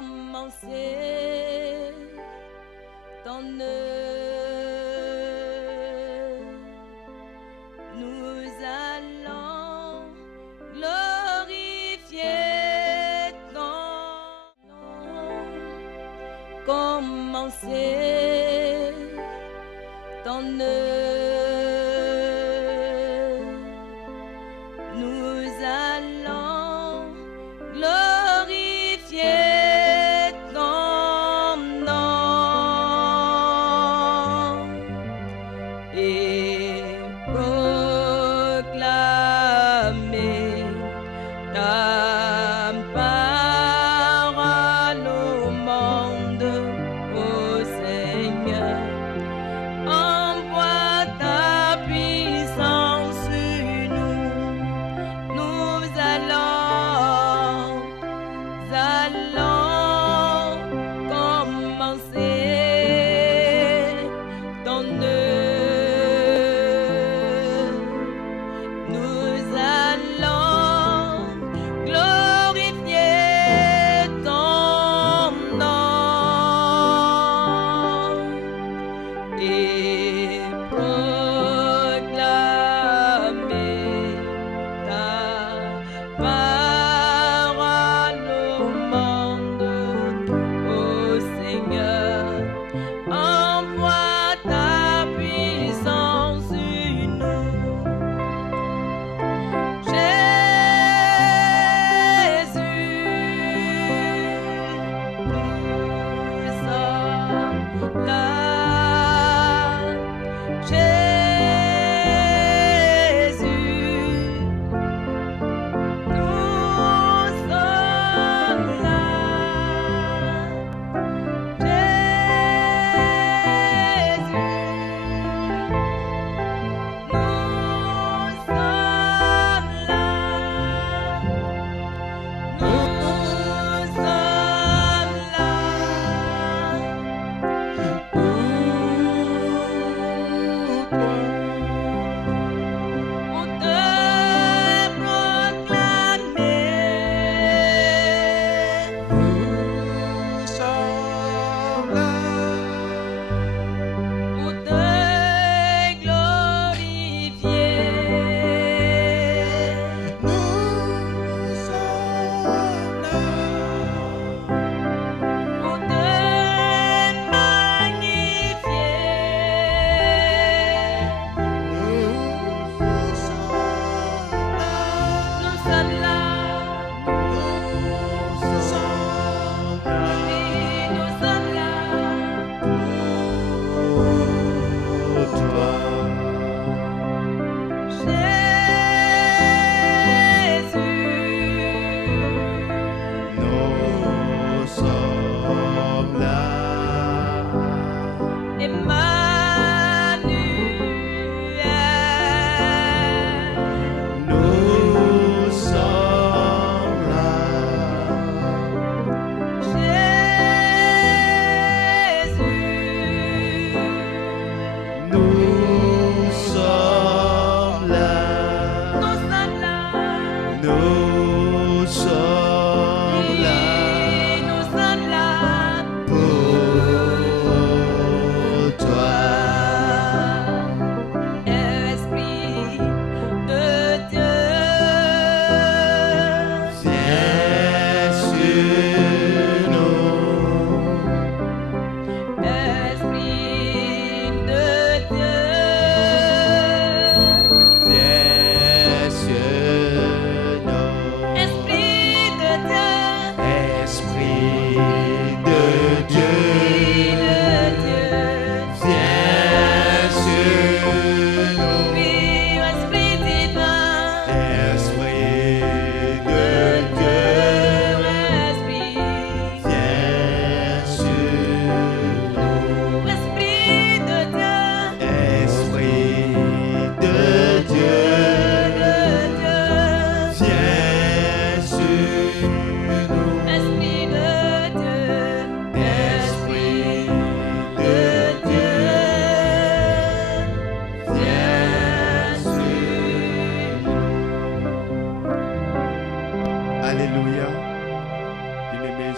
commencer ton œuvre. Nous allons glorifier ton nom. Commencer ton œuvre. Nous allons glorifier ton nom et proclamer ta parole au monde, ô Seigneur. Envoie ta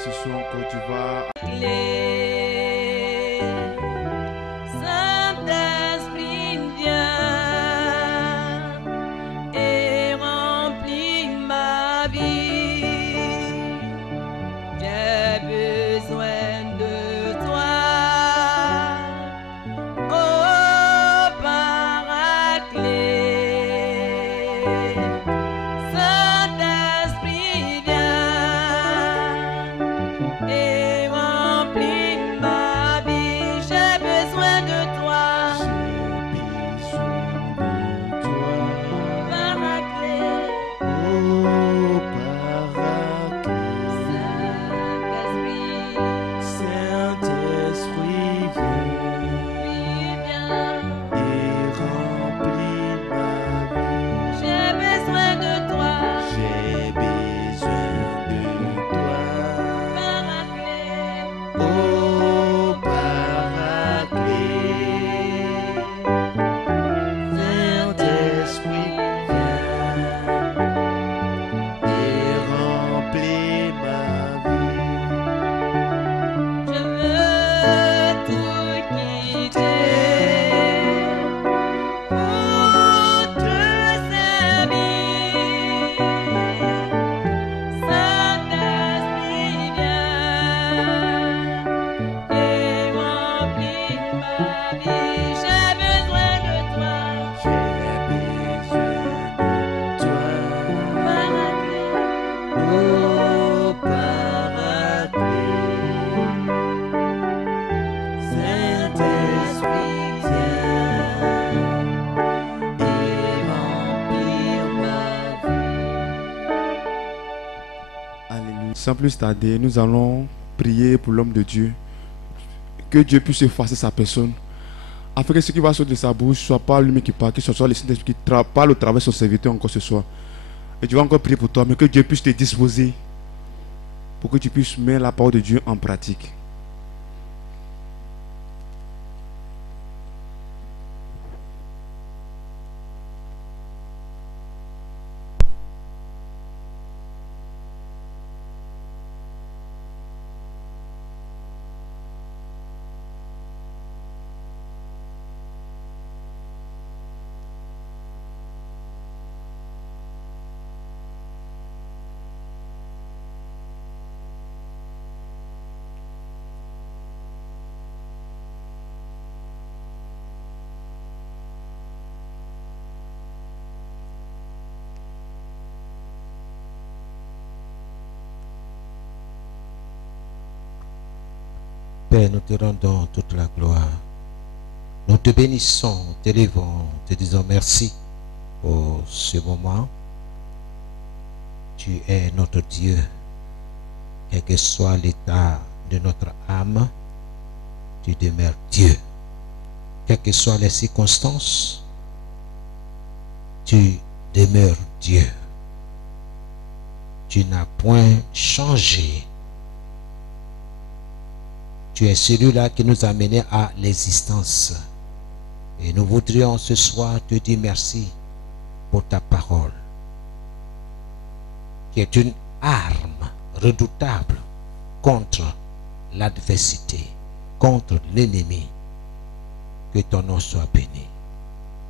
ce soir que tu vas clé. Saint-Esprit, viens et remplis ma vie. J'ai besoin de toi, oh Paraclet. Saint-Esprit, viens et remplis ma vie. J'ai besoin de toi, Paraclet. oh Paraclet. Saint-Esprit, Saint-Esprit, viens viens et remplis ma vie. j'ai besoin de toi, J'ai besoin de toi, Paraclet. oh Paraclet. Saint-Esprit, viens et remplis ma vie. Je veux tout quitter pour te servir. Saint-Esprit, viens et remplis ma vie. J'ai besoin de toi, J'ai besoin de toi, Paraclet. oh Paraclet. Saint-Esprit, viens et remplir ma vie. Alléluia. Sans plus tarder, nous allons prier pour l'homme de Dieu. Que Dieu puisse effacer sa personne. Afin que ce qui va sortir de sa bouche soit pas lui qui parle, que ce soit le Saint-Esprit qui parle au travers de son serviteur encore ce soir. Et tu vas encore prier pour toi, mais que Dieu puisse te disposer pour que tu puisses mettre la parole de Dieu en pratique. Père, nous te rendons toute la gloire. Nous te bénissons, t'élevons, te disons merci pour ce moment. Tu es notre Dieu. Quel que soit l'état de notre âme, tu demeures Dieu. Quelles que soient les circonstances, tu demeures Dieu. Tu n'as point changé. Tu es celui-là qui nous a menés à l'existence. Et nous voudrions ce soir te dire merci pour ta parole, qui est une arme redoutable contre l'adversité, contre l'ennemi. Que ton nom soit béni.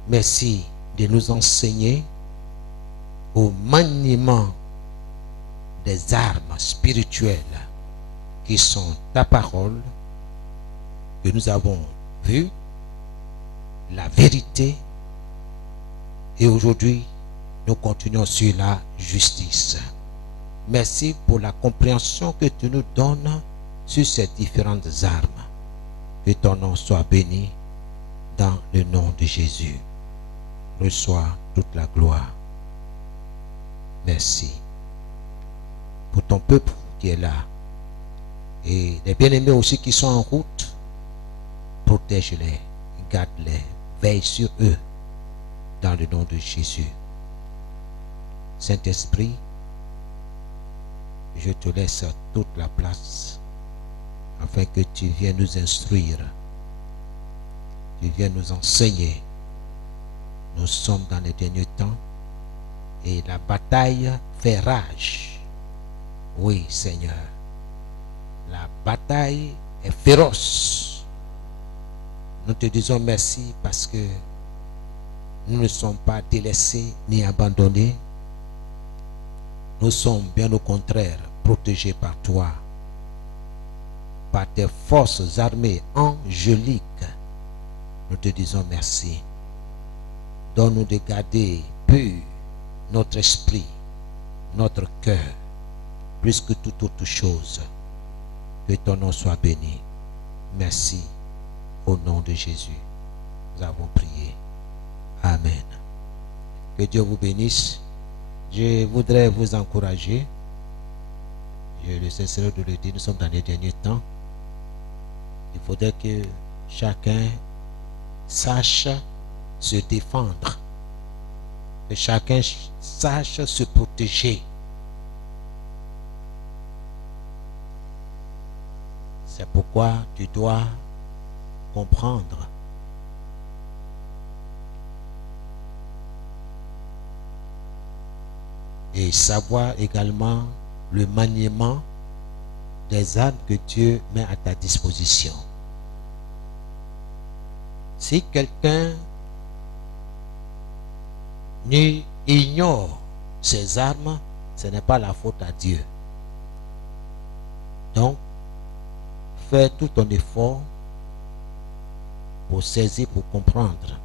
Merci de nous enseigner au maniement des armes spirituelles qui sont ta parole, que nous avons vu, la vérité, et aujourd'hui nous continuons sur la justice. Merci pour la compréhension que tu nous donnes sur ces différentes armes. Que ton nom soit béni dans le nom de Jésus. Reçois toute la gloire. Merci pour ton peuple qui est là. Et les bien-aimés aussi qui sont en route, protège-les, garde-les, veille sur eux dans le nom de Jésus. Saint-Esprit, je te laisse toute la place afin que tu viennes nous instruire, tu viennes nous enseigner. Nous sommes dans les derniers temps et la bataille fait rage. Oui, Seigneur. La bataille est féroce. Nous te disons merci parce que nous ne sommes pas délaissés ni abandonnés. Nous sommes bien au contraire protégés par toi, par tes forces armées angéliques. Nous te disons merci. Donne-nous de garder pur notre esprit, notre cœur, plus que toute autre chose. Que ton nom soit béni. Merci. Au nom de Jésus, nous avons prié. Amen. Que Dieu vous bénisse. Je voudrais vous encourager. Je ne cesserai de le dire, nous sommes dans les derniers temps. Il faudrait que chacun sache se défendre. Que chacun sache se protéger. C'est pourquoi tu dois comprendre et savoir également le maniement des armes que Dieu met à ta disposition. Si quelqu'un ignore ses armes, ce n'est pas la faute à Dieu. Donc, fais tout ton effort pour saisir, pour comprendre.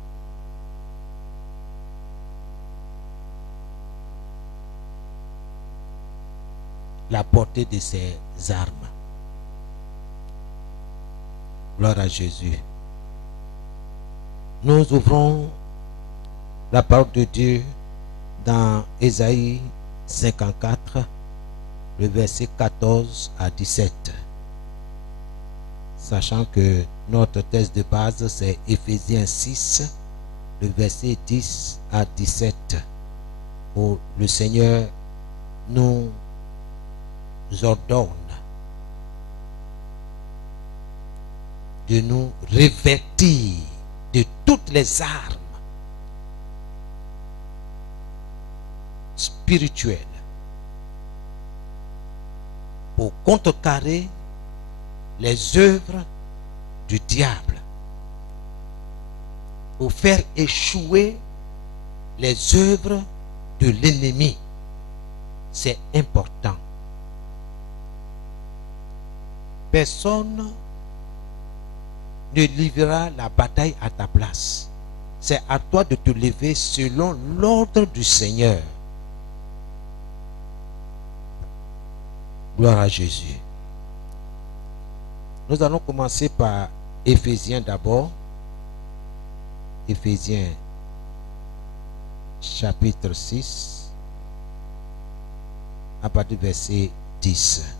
La portée de ces armes. Gloire à Jésus. Nous ouvrons la parole de Dieu dans Ésaïe 54, le verset 14 à 17. Sachant que notre texte de base, c'est Éphésiens 6, le verset 10 à 17, où le Seigneur nous ordonne de nous revêtir de toutes les armes spirituelles pour contrecarrer les œuvres du diable, pour faire échouer les œuvres de l'ennemi. C'est important. Personne ne livrera la bataille à ta place. C'est à toi de te lever selon l'ordre du Seigneur. Gloire à Jésus. Nous allons commencer par Éphésiens d'abord. Éphésiens chapitre 6, à partir du verset 10.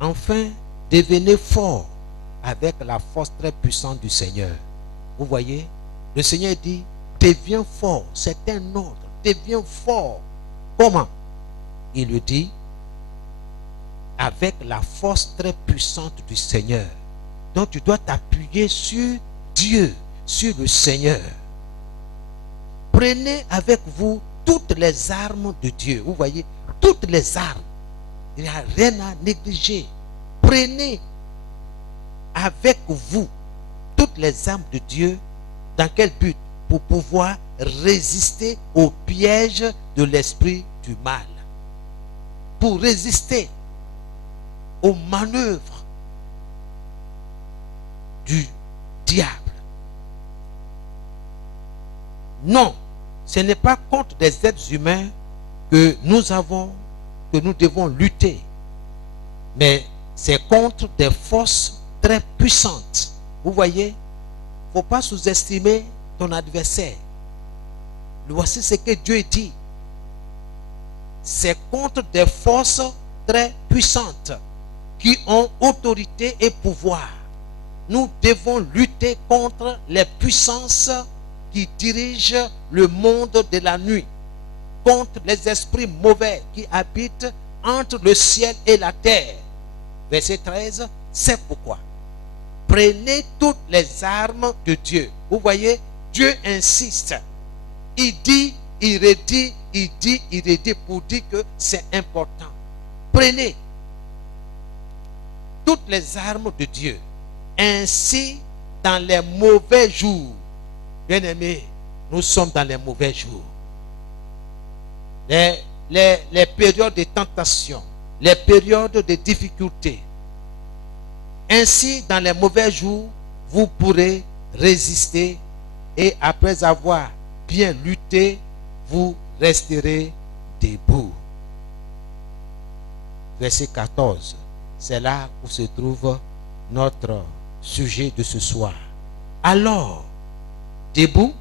Enfin, devenez forts avec la force très puissante du Seigneur. Vous voyez, le Seigneur dit, deviens fort. C'est un ordre. Deviens fort. Comment? Il le dit, avec la force très puissante du Seigneur. Donc tu dois t'appuyer sur Dieu, sur le Seigneur. Prenez avec vous toutes les armes de Dieu. Vous voyez, toutes les armes. Il n'y a rien à négliger. Prenez avec vous toutes les armes de Dieu. Dans quel but? Pour pouvoir résister au piège de l'esprit du mal. Pour résister aux manœuvres du diable. Non, ce n'est pas contre des êtres humains que nous devons lutter, mais c'est contre des forces très puissantes. Vous voyez, il ne faut pas sous-estimer ton adversaire. Voici ce que Dieu dit. C'est contre des forces très puissantes qui ont autorité et pouvoir. Nous devons lutter contre les puissances qui dirigent le monde de la nuit, contre les esprits mauvais qui habitent entre le ciel et la terre. Verset 13, c'est pourquoi prenez toutes les armes de Dieu. Vous voyez, Dieu insiste. Il dit, il redit, il dit pour dire que c'est important. Prenez toutes les armes de Dieu. Ainsi, dans les mauvais jours, bien-aimés, nous sommes dans les mauvais jours. Les périodes de tentation, les périodes de difficulté. Ainsi, dans les mauvais jours, vous pourrez résister et après avoir bien lutté, vous resterez debout. Verset 14. C'est là où se trouve notre sujet de ce soir. Alors, debout,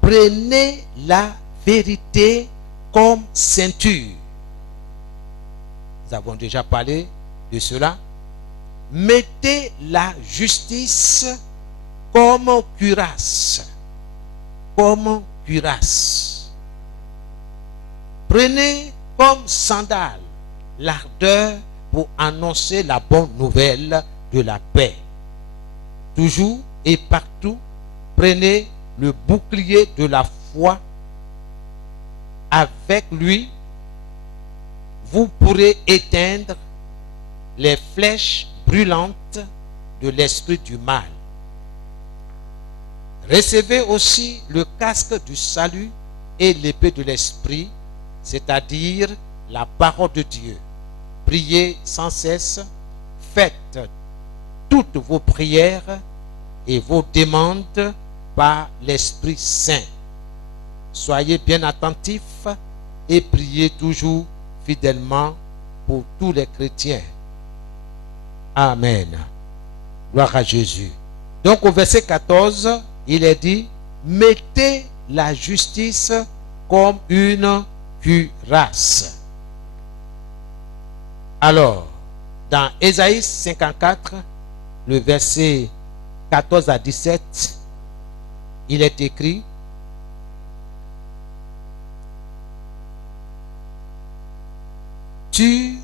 prenez la vérité comme ceinture. Nous avons déjà parlé de cela. Mettez la justice comme cuirasse. Comme cuirasse. Prenez comme sandale l'ardeur pour annoncer la bonne nouvelle de la paix. Toujours et partout, prenez le bouclier de la foi. Avec lui, vous pourrez éteindre les flèches brûlantes de l'esprit du mal. Recevez aussi le casque du salut et l'épée de l'esprit, c'est-à-dire la parole de Dieu. Priez sans cesse, faites toutes vos prières et vos demandes par l'Esprit Saint. Soyez bien attentifs et priez toujours fidèlement pour tous les chrétiens. Amen. Gloire à Jésus. Donc au verset 14, il est dit, mettez la justice comme une cuirasse. Alors, dans Ésaïe 54, le verset 14 à 17, il est écrit, tu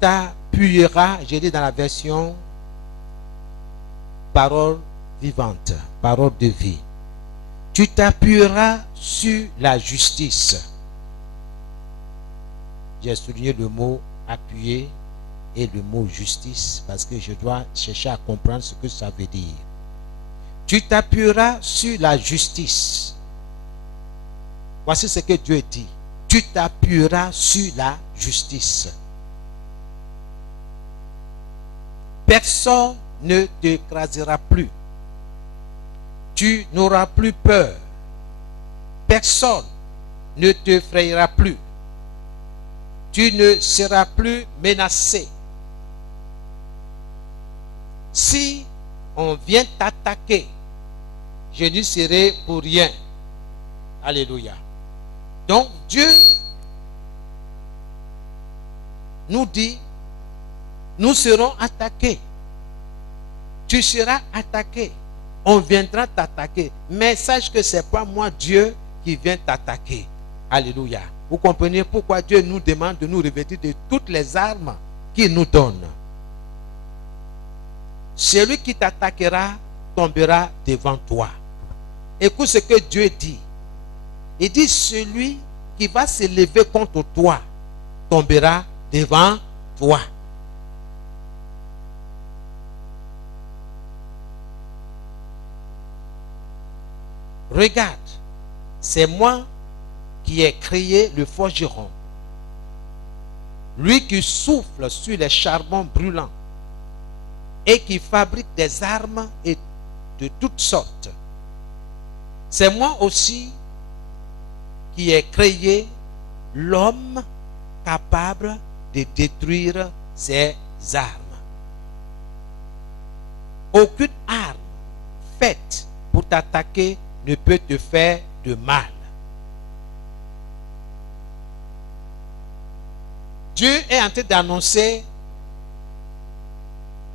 t'appuieras, j'ai dit dans la version parole vivante, parole de vie, tu t'appuieras sur la justice. J'ai souligné le mot appuyer et le mot justice parce que je dois chercher à comprendre ce que ça veut dire. Tu t'appuieras sur la justice. Voici ce que Dieu dit. Tu t'appuieras sur la justice. Personne ne t'écrasera plus. Tu n'auras plus peur. Personne ne te frayera plus. Tu ne seras plus menacé. Si on vient t'attaquer, je n'y serai pour rien. Alléluia. Donc Dieu nous dit, nous serons attaqués. Tu seras attaqué. On viendra t'attaquer. Mais sache que ce n'est pas moi, Dieu, qui vient t'attaquer. Alléluia. Vous comprenez pourquoi Dieu nous demande de nous revêtir de toutes les armes qu'il nous donne. Celui qui t'attaquera tombera devant toi. Écoute ce que Dieu dit. Il dit, celui qui va se lever contre toi tombera devant toi. Regarde, c'est moi qui ai créé le forgeron. Lui qui souffle sur les charbons brûlants et qui fabrique des armes et de toutes sortes. C'est moi aussi qui ai créé l'homme capable de détruire ses armes. Aucune arme faite pour t'attaquer ne peut te faire de mal. Dieu est en train d'annoncer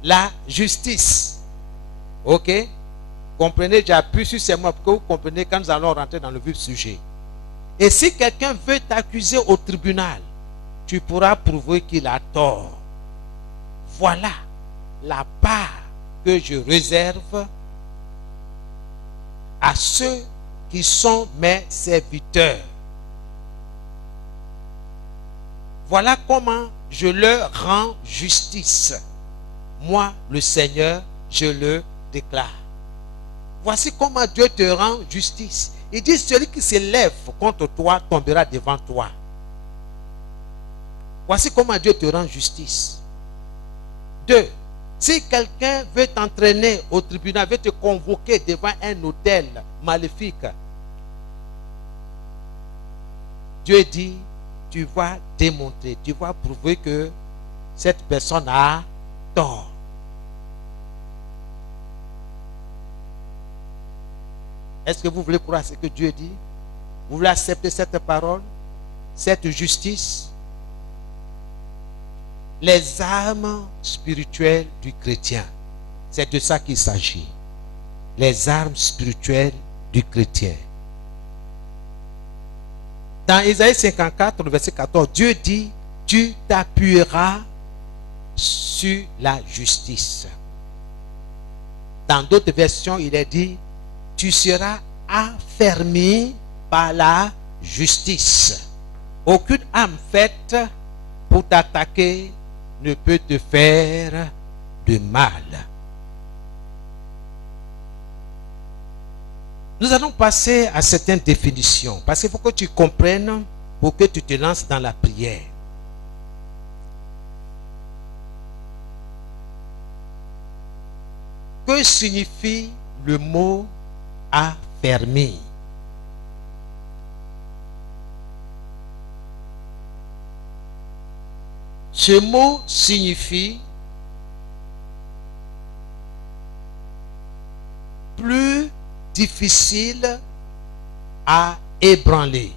la justice. Ok? Comprenez, j'appuie sur ces mots pour que vous compreniez quand nous allons rentrer dans le vif du sujet. Et si quelqu'un veut t'accuser au tribunal, tu pourras prouver qu'il a tort. Voilà la part que je réserve à ceux qui sont mes serviteurs. Voilà comment je leur rends justice. Moi, le Seigneur, je le déclare. Voici comment Dieu te rend justice. Il dit, celui qui s'élève contre toi tombera devant toi. Voici comment Dieu te rend justice. 2. Si quelqu'un veut t'entraîner au tribunal, veut te convoquer devant un hôtel maléfique, Dieu dit, tu vas démontrer, tu vas prouver que cette personne a tort. Est-ce que vous voulez croire ce que Dieu dit? Vous voulez accepter cette parole, cette justice? Les armes spirituelles du chrétien, c'est de ça qu'il s'agit. Les armes spirituelles du chrétien. Dans Isaïe 54, le verset 14, Dieu dit, tu t'appuieras sur la justice. Dans d'autres versions, il est dit, tu seras affermi par la justice. Aucune âme faite pour t'attaquer ne peut te faire de mal. Nous allons passer à certaines définitions, parce qu'il faut que tu comprennes pour que tu te lances dans la prière. Que signifie le mot affermi? Ce mot signifie plus difficile à ébranler.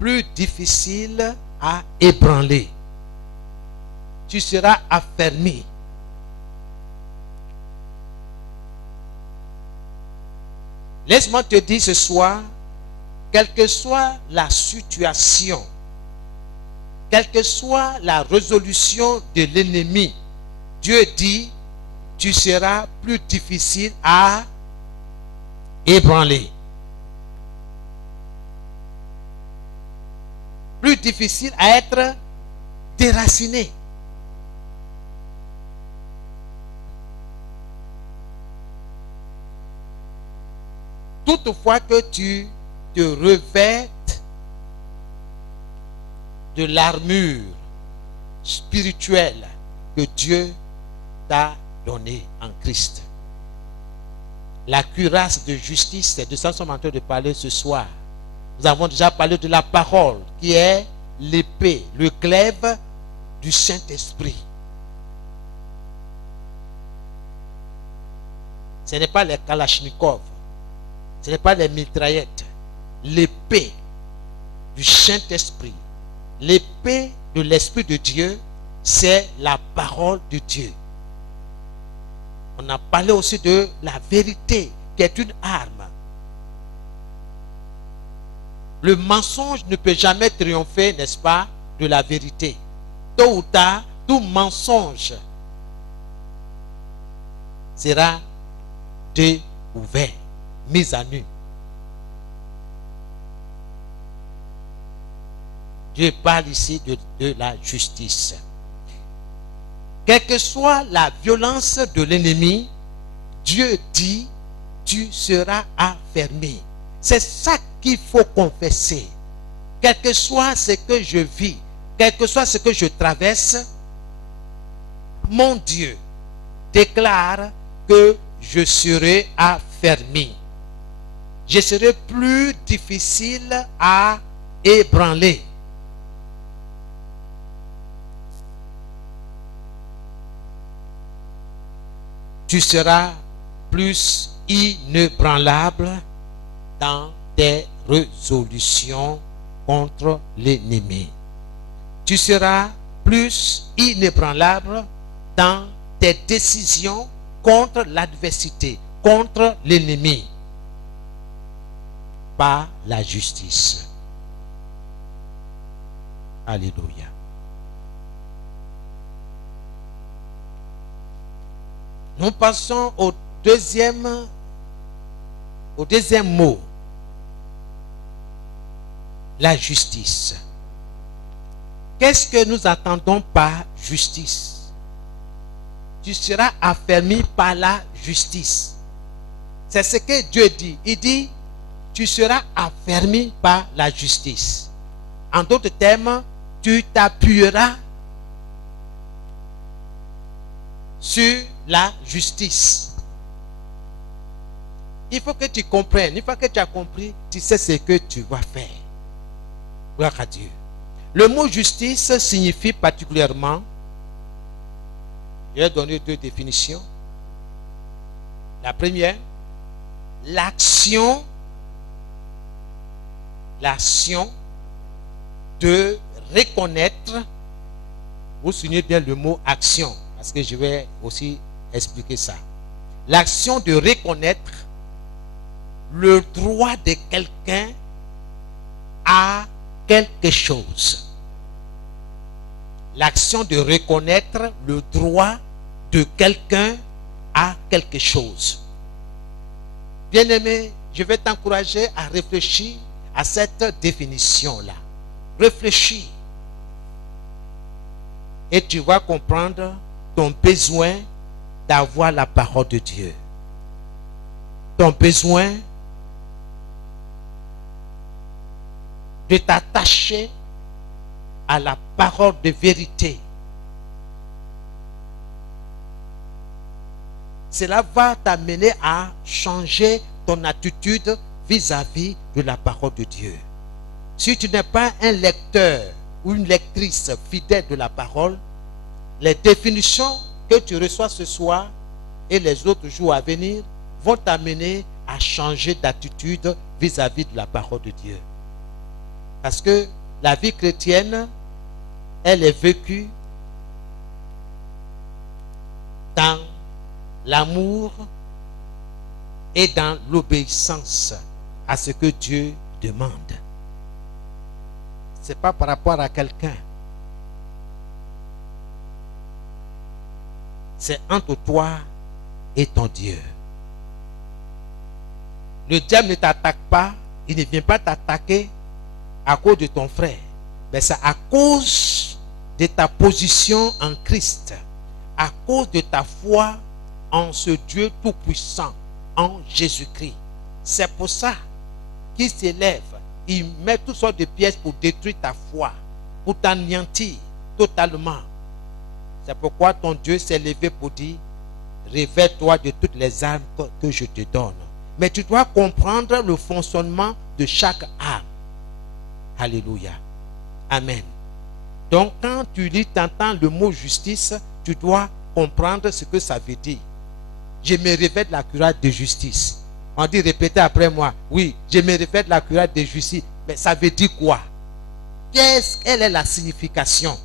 Plus difficile à ébranler. Tu seras affermi. Laisse-moi te dire ce soir, quelle que soit la situation, quelle que soit la résolution de l'ennemi, Dieu dit, tu seras plus difficile à ébranler. Plus difficile à être déraciné. Toutefois que tu te revêtes de l'armure spirituelle que Dieu t'a donnée en Christ. La cuirasse de justice, c'est de ça que nous sommes en train de parler ce soir. Nous avons déjà parlé de la parole qui est l'épée, le glaive du Saint-Esprit. Ce n'est pas les Kalachnikov, ce n'est pas les mitraillettes. L'épée du Saint-Esprit, l'épée de l'Esprit de Dieu, c'est la parole de Dieu. On a parlé aussi de la vérité qui est une arme. Le mensonge ne peut jamais triompher, n'est-ce pas, de la vérité. Tôt ou tard, tout mensonge sera découvert, mis à nu. Dieu parle ici de la justice. Quelle que soit la violence de l'ennemi, Dieu dit, tu seras affermi. C'est ça qu'il faut confesser. Quel que soit ce que je vis, quel que soit ce que je traverse, mon Dieu déclare que je serai affermi. Je serai plus difficile à ébranler. Tu seras plus inébranlable dans tes résolutions contre l'ennemi. Tu seras plus inébranlable dans tes décisions contre l'adversité, contre l'ennemi, par la justice. Alléluia. Nous passons au deuxième mot. La justice. Qu'est-ce que nous attendons par justice? Tu seras affermi par la justice. C'est ce que Dieu dit. Il dit, tu seras affermi par la justice. En d'autres termes, tu t'appuieras sur la justice. Il faut que tu comprennes. Une fois que tu as compris, tu sais ce que tu vas faire. Gloire à Dieu. Le mot justice signifie particulièrement, je vais donner deux définitions. La première, l'action de reconnaître. Vous soulignez bien le mot action, parce que je vais aussi expliquer ça. L'action de reconnaître le droit de quelqu'un à quelque chose. L'action de reconnaître le droit de quelqu'un à quelque chose. Bien-aimé, je vais t'encourager à réfléchir à cette définition-là. Réfléchis. Et tu vas comprendre ton besoin d'avoir la parole de Dieu. Ton besoin de t'attacher à la parole de vérité. Cela va t'amener à changer ton attitude vis-à-vis de la parole de Dieu. Si tu n'es pas un lecteur ou une lectrice fidèle de la parole, les définitions que tu reçois ce soir et les autres jours à venir vont t'amener à changer d'attitude vis-à-vis de la parole de Dieu. Parce que la vie chrétienne, elle est vécue dans l'amour et dans l'obéissance à ce que Dieu demande. Ce n'est pas par rapport à quelqu'un. C'est entre toi et ton Dieu. Le diable ne t'attaque pas, il ne vient pas t'attaquer à cause de ton frère. Mais c'est à cause de ta position en Christ, à cause de ta foi en ce Dieu tout-puissant, en Jésus-Christ. C'est pour ça qu'il s'élève, il met toutes sortes de pièces pour détruire ta foi, pour t'anéantir totalement. C'est pourquoi ton Dieu s'est levé pour dire, révèle-toi de toutes les armes que je te donne. Mais tu dois comprendre le fonctionnement de chaque arme. Alléluia. Amen. Donc quand tu lis, t'entends le mot justice, tu dois comprendre ce que ça veut dire. Je me revêt la cuirasse de justice. On dit, répétez après moi. Oui, je me revêt la cuirasse de justice. Mais ça veut dire quoi? Quelle est la signification?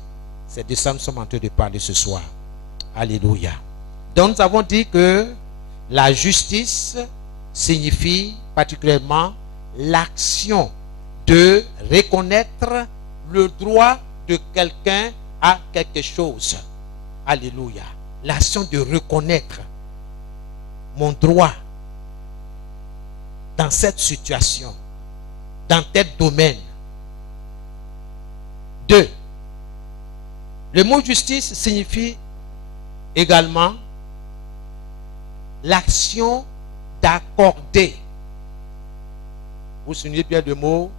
C'est de ça que nous sommes en train de parler ce soir. Alléluia. Donc nous avons dit que la justice signifie particulièrement l'action de reconnaître le droit de quelqu'un à quelque chose. Alléluia. L'action de reconnaître mon droit dans cette situation, dans tel domaine. 2. Le mot justice signifie également l'action d'accorder. Vous souvenez bien le mot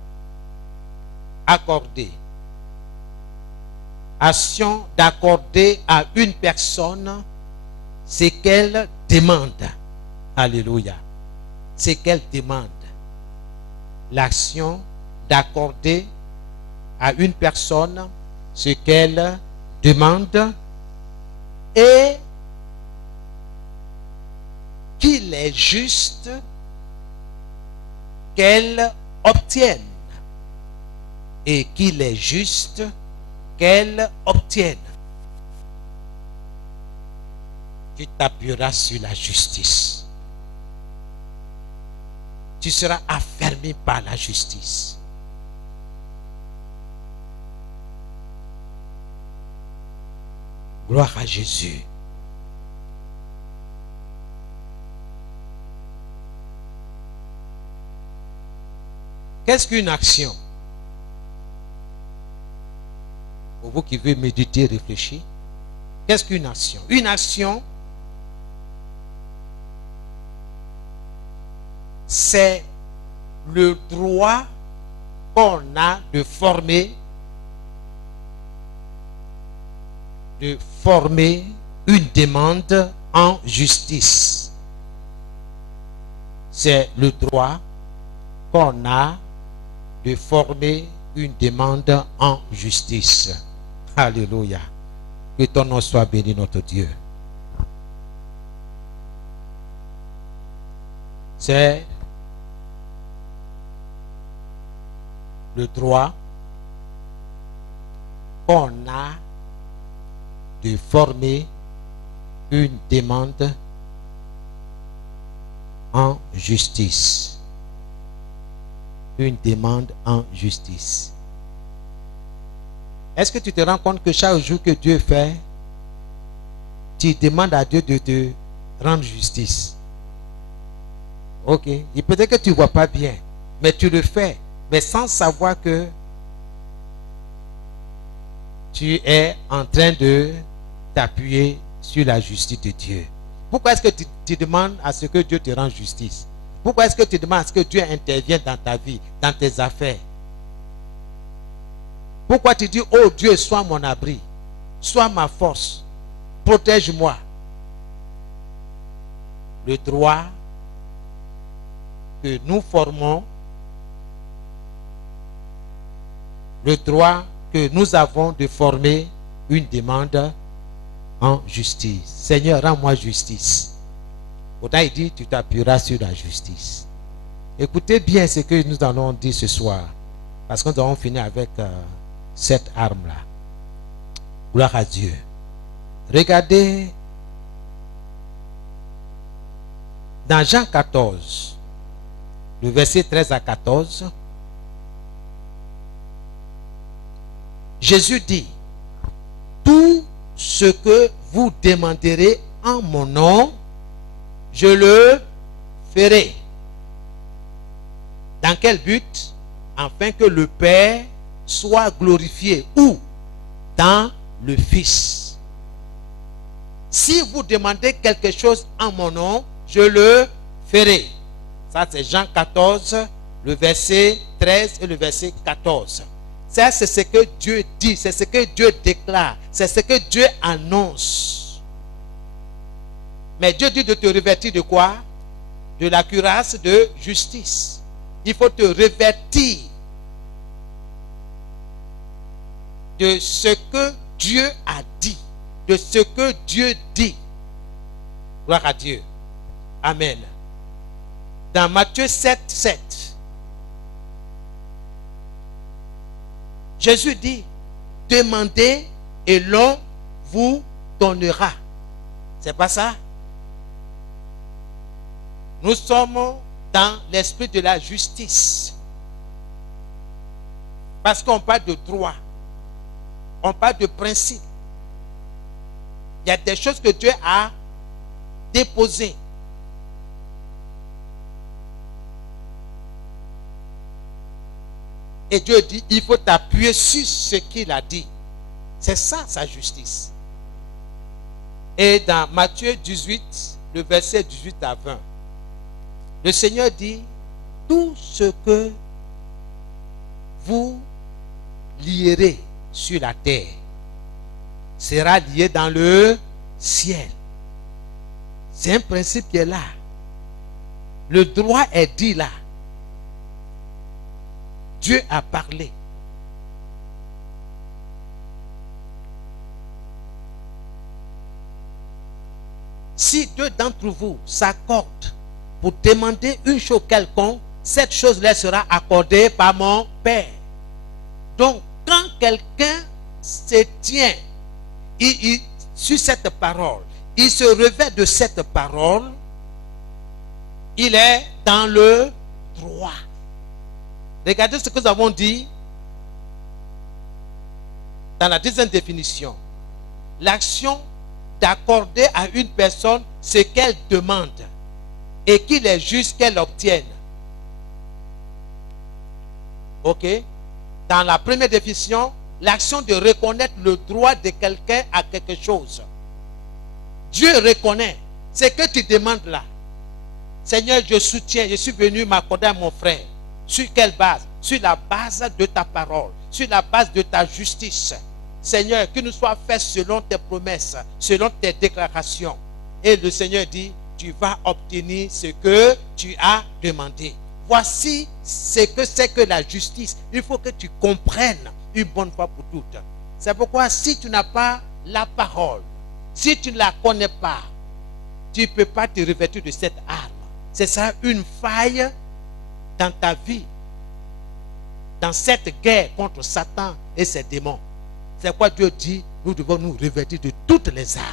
accorder. Action d'accorder à une personne ce qu'elle demande. Alléluia. Ce qu'elle demande. L'action d'accorder à une personne ce qu'elle demande et qu'il est juste qu'elle obtienne. Et qu'il est juste qu'elle obtienne. Tu t'appuieras sur la justice. Tu seras affermi par la justice. Gloire à Jésus. Qu'est-ce qu'une action? Pour vous qui veulent méditer, réfléchir. Qu'est-ce qu'une action? Une action, c'est le droit qu'on a de former une demande en justice. C'est le droit qu'on a de former une demande en justice. Alléluia. Que ton nom soit béni, notre Dieu. C'est le droit qu'on a de former une demande en justice. Une demande en justice. Est-ce que tu te rends compte que chaque jour que Dieu fait, tu demandes à Dieu de te rendre justice? Ok. Et peut-être que tu ne vois pas bien, mais tu le fais, mais sans savoir que tu es en train de t'appuyer sur la justice de Dieu. Pourquoi est-ce que tu demandes à ce que Dieu te rende justice? Pourquoi est-ce que tu demandes à ce que Dieu intervienne dans ta vie, dans tes affaires? Pourquoi tu dis, oh Dieu, sois mon abri, sois ma force, protège-moi? Le droit que nous formons, le droit que nous avons de former une demande en justice. Seigneur, rends-moi justice. Autant il dit, tu t'appuieras sur la justice. Écoutez bien ce que nous allons dire ce soir, parce que nous allons finir avec cette arme-là. Gloire à Dieu. Regardez dans Jean 14, le verset 13 à 14, Jésus dit, tout ce que vous demanderez en mon nom, je le ferai. Dans quel but? Afin que le Père soit glorifié. Où? Dans le Fils. Si vous demandez quelque chose en mon nom, je le ferai. Ça, c'est Jean 14, le verset 13 et le verset 14. Ça, c'est ce que Dieu dit, c'est ce que Dieu déclare, c'est ce que Dieu annonce. Mais Dieu dit de te revêtir de quoi? De la cuirasse de justice. Il faut te revêtir de ce que Dieu a dit, de ce que Dieu dit. Gloire à Dieu. Amen. Dans Matthieu 7, 7, Jésus dit, demandez et l'on vous donnera. C'est pas ça? Nous sommes dans l'esprit de la justice. Parce qu'on parle de droit. On parle de principe. Il y a des choses que Dieu a déposées. Et Dieu dit, il faut t'appuyer sur ce qu'il a dit. C'est ça, sa justice. Et dans Matthieu 18, le verset 18 à 20, le Seigneur dit, tout ce que vous lierez sur la terre sera lié dans le ciel. C'est un principe qui est là. Le droit est dit là. Dieu a parlé. Si deux d'entre vous s'accordent pour demander une chose quelconque, cette chose-là sera accordée par mon Père. Donc, quand quelqu'un se tient sur cette parole, il se revêt de cette parole, il est dans le droit. Regardez ce que nous avons dit dans la deuxième définition. L'action d'accorder à une personne ce qu'elle demande et qu'il est juste qu'elle obtienne. Ok? Dans la première définition, l'action de reconnaître le droit de quelqu'un à quelque chose. Dieu reconnaît ce que tu demandes là. Seigneur, je soutiens, je suis venu m'accorder à mon frère. Sur quelle base? Sur la base de ta parole, sur la base de ta justice. Seigneur, que nous soit fait selon tes promesses, selon tes déclarations. Et le Seigneur dit, tu vas obtenir ce que tu as demandé. Voici ce que c'est que la justice. Il faut que tu comprennes une bonne fois pour toutes. C'est pourquoi si tu n'as pas la parole, si tu ne la connais pas, tu ne peux pas te revêtir de cette arme. C'est ça une faille dans ta vie, dans cette guerre contre Satan et ses démons. C'est pourquoi Dieu dit, nous devons nous revêtir de toutes les armes.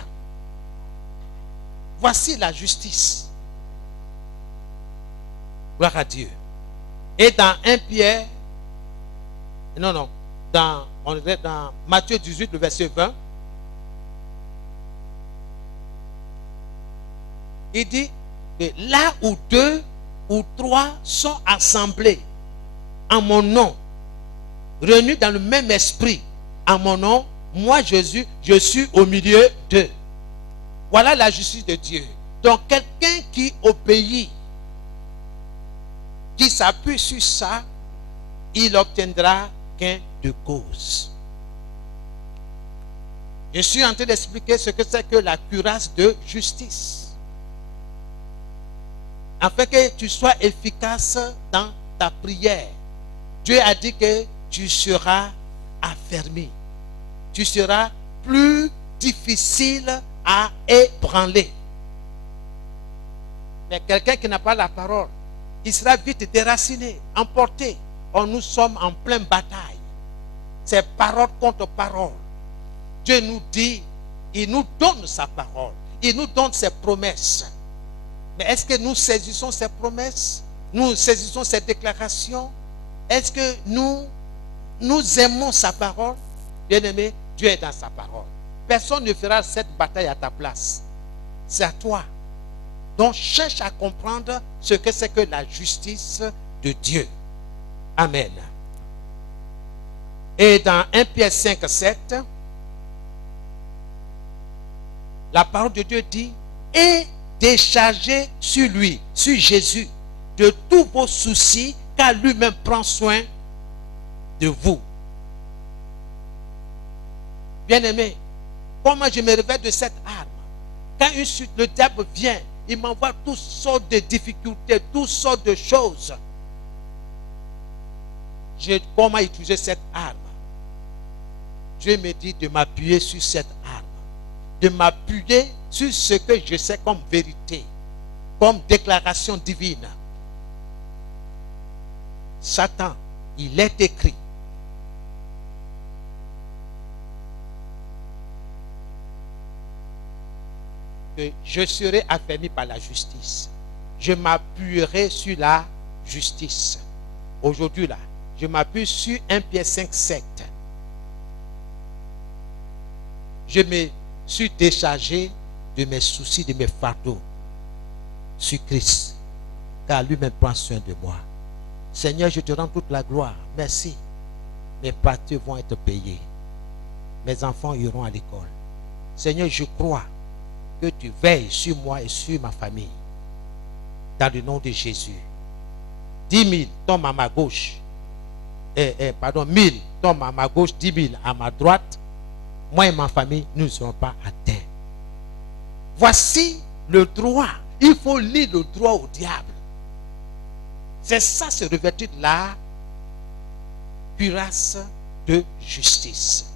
Voici la justice. Gloire à Dieu. Et dans 1 Pierre, on est dans Matthieu 18, le verset 20, il dit que là où 2 ou 3 sont assemblés en mon nom, réunis dans le même esprit, en mon nom, moi Jésus, je suis au milieu d'eux. Voilà la justice de Dieu. Donc quelqu'un qui obéit, qui s'appuie sur ça, il obtiendra gain de cause. Je suis en train d'expliquer ce que c'est que la cuirasse de justice. Afin que tu sois efficace dans ta prière. Dieu a dit que tu seras affermi. Tu seras plus difficile à ébranler. Mais quelqu'un qui n'a pas la parole, il sera vite déraciné, emporté. Or, nous sommes en pleine bataille. C'est parole contre parole. Dieu nous dit, il nous donne sa parole. Il nous donne ses promesses. Mais est-ce que nous saisissons ces promesses? Nous saisissons ces déclarations? Est-ce que nous aimons sa parole? Bien-aimé, Dieu est dans sa parole. Personne ne fera cette bataille à ta place. C'est à toi. Donc cherche à comprendre ce que c'est que la justice de Dieu. Amen. Et dans 1 Pierre 5, 7, la parole de Dieu dit, et déchargez sur lui, sur Jésus, de tous vos soucis, car lui-même prend soin de vous. Bien-aimé, comment je me revêt de cette arme? Quand le diable vient, il m'envoie toutes sortes de difficultés, toutes sortes de choses. Comment utiliser cette arme? Dieu me dit de m'appuyer sur cette arme, de m'appuyer sur ce que je sais comme vérité, comme déclaration divine. Satan, il est écrit, que je serai affermi par la justice. Je m'appuierai sur la justice. Aujourd'hui là, je m'appuie sur 1 Pierre 5, 7. Je me suis déchargé de mes soucis, de mes fardeaux sur Christ, car lui-même prend soin de moi. Seigneur, je te rends toute la gloire. Merci. Mes factures vont être payées. Mes enfants iront à l'école. Seigneur, je crois que tu veilles sur moi et sur ma famille. Dans le nom de Jésus. 10 000 tombent à ma gauche. 1000 tombent à ma gauche, 10 000 à ma droite. Moi et ma famille, nous ne serons pas atteints. Voici le droit. Il faut lire le droit au diable. C'est ça, se revêtir de la cuirasse de justice.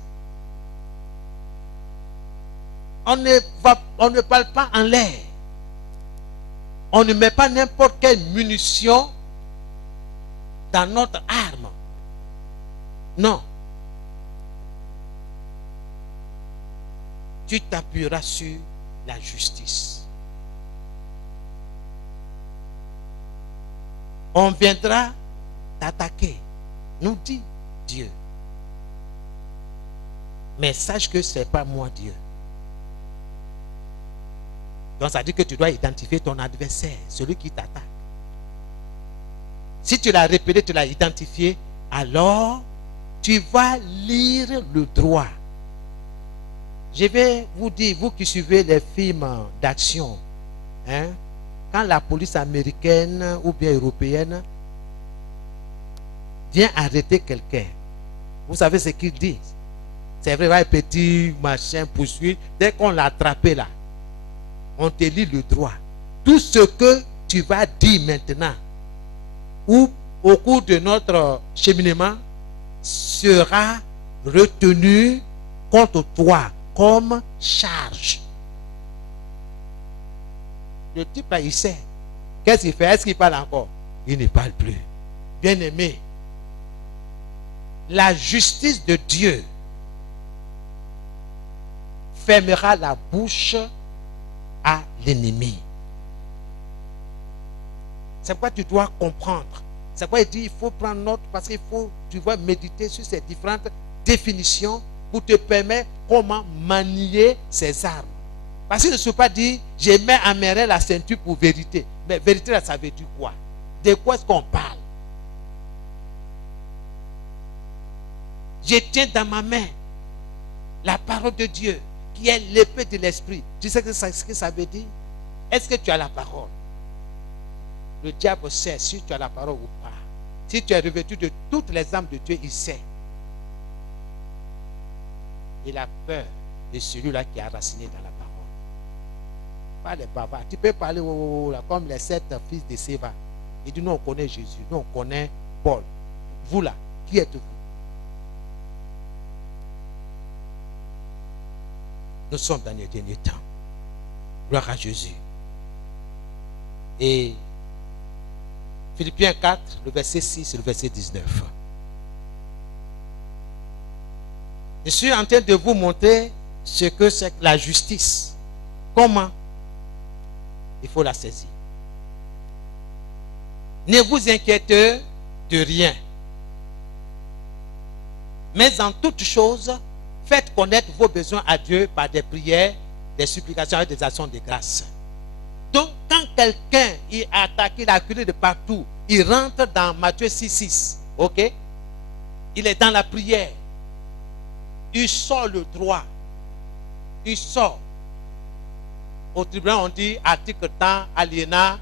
On ne parle pas en l'air. On ne met pas n'importe quelle munition dans notre arme. Non. Tu t'appuieras sur la justice. On viendra t'attaquer, nous dit Dieu. Mais sache que ce n'est pas moi Dieu. Donc ça dit que tu dois identifier ton adversaire, celui qui t'attaque. Si tu l'as répété, tu l'as identifié, alors tu vas lire le droit. Je vais vous dire, vous qui suivez les films d'action, hein, quand la police américaine ou bien européenne vient arrêter quelqu'un, vous savez ce qu'ils disent. C'est vrai, un petit machin poursuit. Dès qu'on l'a attrapé là, on te lit le droit. Tout ce que tu vas dire maintenant, ou au cours de notre cheminement, sera retenu contre toi comme charge. Le type là, il sait. Qu'est-ce qu'il fait? Est-ce qu'il parle encore? Il ne parle plus. Bien-aimé, la justice de Dieu fermera la bouche à l'ennemi. C'est pourquoi tu dois comprendre. C'est pourquoi il dit il faut prendre note, parce qu'il faut, tu vas méditer sur ces différentes définitions pour te permettre comment manier ces armes. Parce qu'il ne se peut pas dire je mets à mes reins la ceinture pour vérité. Mais vérité là, ça veut dire quoi? De quoi est-ce qu'on parle? Je tiens dans ma main la parole de Dieu qui est l'épée de l'esprit. Tu sais ce que ça veut dire? Est-ce que tu as la parole? Le diable sait si tu as la parole ou pas. Si tu es revêtu de toutes les armes de Dieu, il sait. Il a peur de celui-là qui est enraciné dans la parole. Pas les bavards. Tu peux parler là, comme les 7 fils de Séva. Il dit, nous on connaît Jésus, nous on connaît Paul. Vous là, qui êtes-vous? Nous sommes dans les derniers temps. Gloire à Jésus. Et Philippiens 4, le verset 6 et le verset 19. Je suis en train de vous montrer ce que c'est que la justice. Comment il faut la saisir. Ne vous inquiétez de rien. Mais en toutes choses, faites connaître vos besoins à Dieu par des prières, des supplications et des actions de grâce. Donc, quand quelqu'un est attaqué, il est acculé de partout, il rentre dans Matthieu 6, ok? Il est dans la prière. Il sort le droit. Il sort. Au tribunal, on dit article tant, alinéa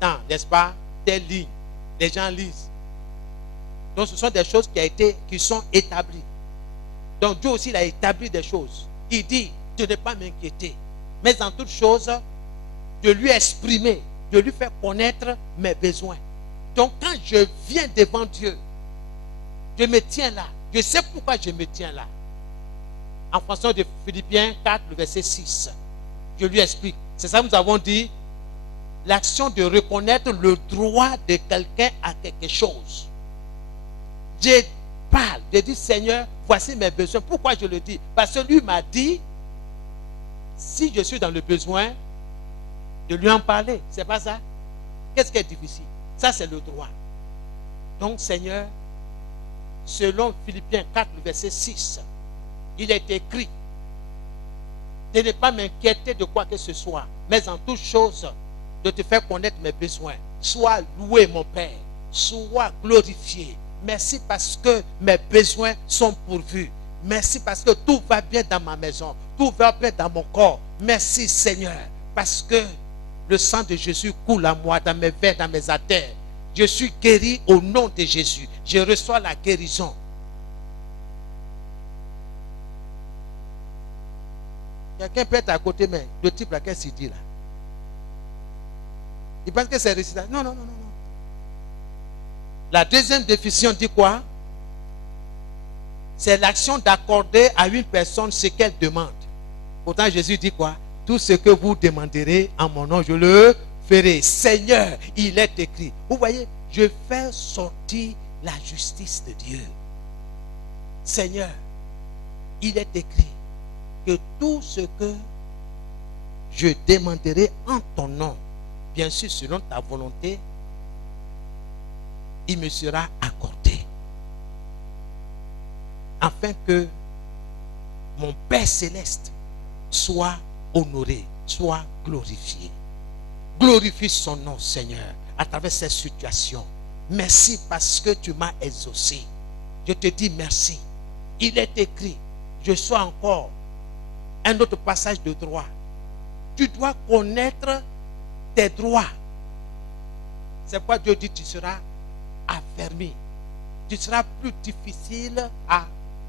tant, n'est-ce pas? Telle ligne. Les gens lisent. Donc, ce sont des choses qui sont établies. Donc, Dieu aussi, il a établi des choses. Il dit, de ne pas m'inquiéter. Mais en toutes choses, de lui exprimer, de lui faire connaître mes besoins. Donc quand je viens devant Dieu, je me tiens là. Je sais pourquoi je me tiens là. En fonction de Philippiens 4, le verset 6, je lui explique. C'est ça que nous avons dit, l'action de reconnaître le droit de quelqu'un à quelque chose. Je parle, je dis Seigneur, voici mes besoins. Pourquoi je le dis? Parce que lui m'a dit, si je suis dans le besoin, de lui en parler. C'est pas ça? Qu'est-ce qui est difficile? Ça, c'est le droit. Donc, Seigneur, selon Philippiens 4, verset 6, il est écrit de ne pas m'inquiéter de quoi que ce soit, mais en toute chose, de te faire connaître mes besoins. Sois loué, mon Père. Sois glorifié. Merci parce que mes besoins sont pourvus. Merci parce que tout va bien dans ma maison. Tout va bien dans mon corps. Merci, Seigneur, parce que le sang de Jésus coule à moi, dans mes veines, dans mes artères. Je suis guéri au nom de Jésus. Je reçois la guérison. Quelqu'un peut être à côté, mais le type là, qu'est-ce qu'il dit là? Il pense que c'est récital. Non, non, non, non. La deuxième définition dit quoi? C'est l'action d'accorder à une personne ce qu'elle demande. Pourtant, Jésus dit quoi? Tout ce que vous demanderez en mon nom, je le ferai. Seigneur, il est écrit. Vous voyez, je fais sortir la justice de Dieu. Seigneur, il est écrit que tout ce que je demanderai en ton nom, bien sûr selon ta volonté, il me sera accordé. Afin que mon Père céleste soit honoré, soit glorifié. Glorifie son nom, Seigneur, à travers cette situation. Merci parce que tu m'as exaucé. je te dis merci. Il est écrit, je sois encore un autre passage de droit. Tu dois connaître tes droits. C'est pourquoi Dieu dit, tu seras affermi. Tu seras plus difficile à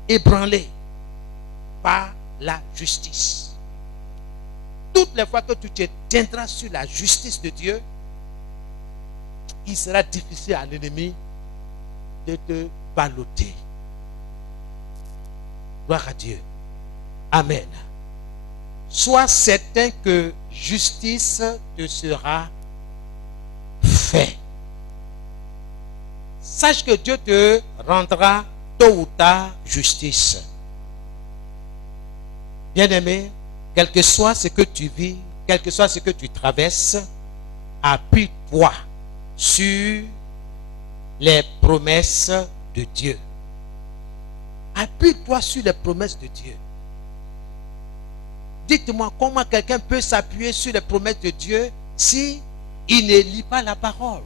ébranler par la justice. Toutes les fois que tu te tiendras sur la justice de Dieu, il sera difficile à l'ennemi de te balloter. Gloire à Dieu. Amen. Sois certain que justice te sera faite. Sache que Dieu te rendra tôt ou tard justice. Bien-aimé, quel que soit ce que tu vis, quel que soit ce que tu traverses, appuie-toi sur les promesses de Dieu. Appuie-toi sur les promesses de Dieu. Dites-moi comment quelqu'un peut s'appuyer sur les promesses de Dieu si il ne lit pas la parole,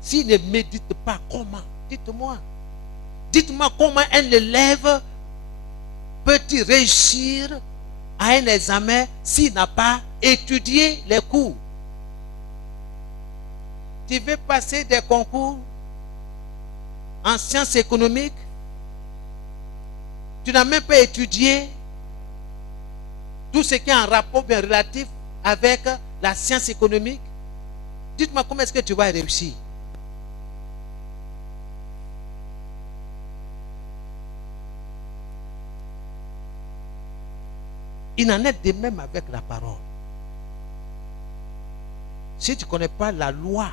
s'il ne médite pas. Comment? Dites-moi. Dites-moi comment un élève peut-il réussir à un examen s'il n'a pas étudié les cours? Tu veux passer des concours en sciences économiques? Tu n'as même pas étudié tout ce qui est en rapport bien relatif avec la science économique. Dites-moi comment est-ce que tu vas réussir? Il en est de même avec la parole. Si tu ne connais pas la loi,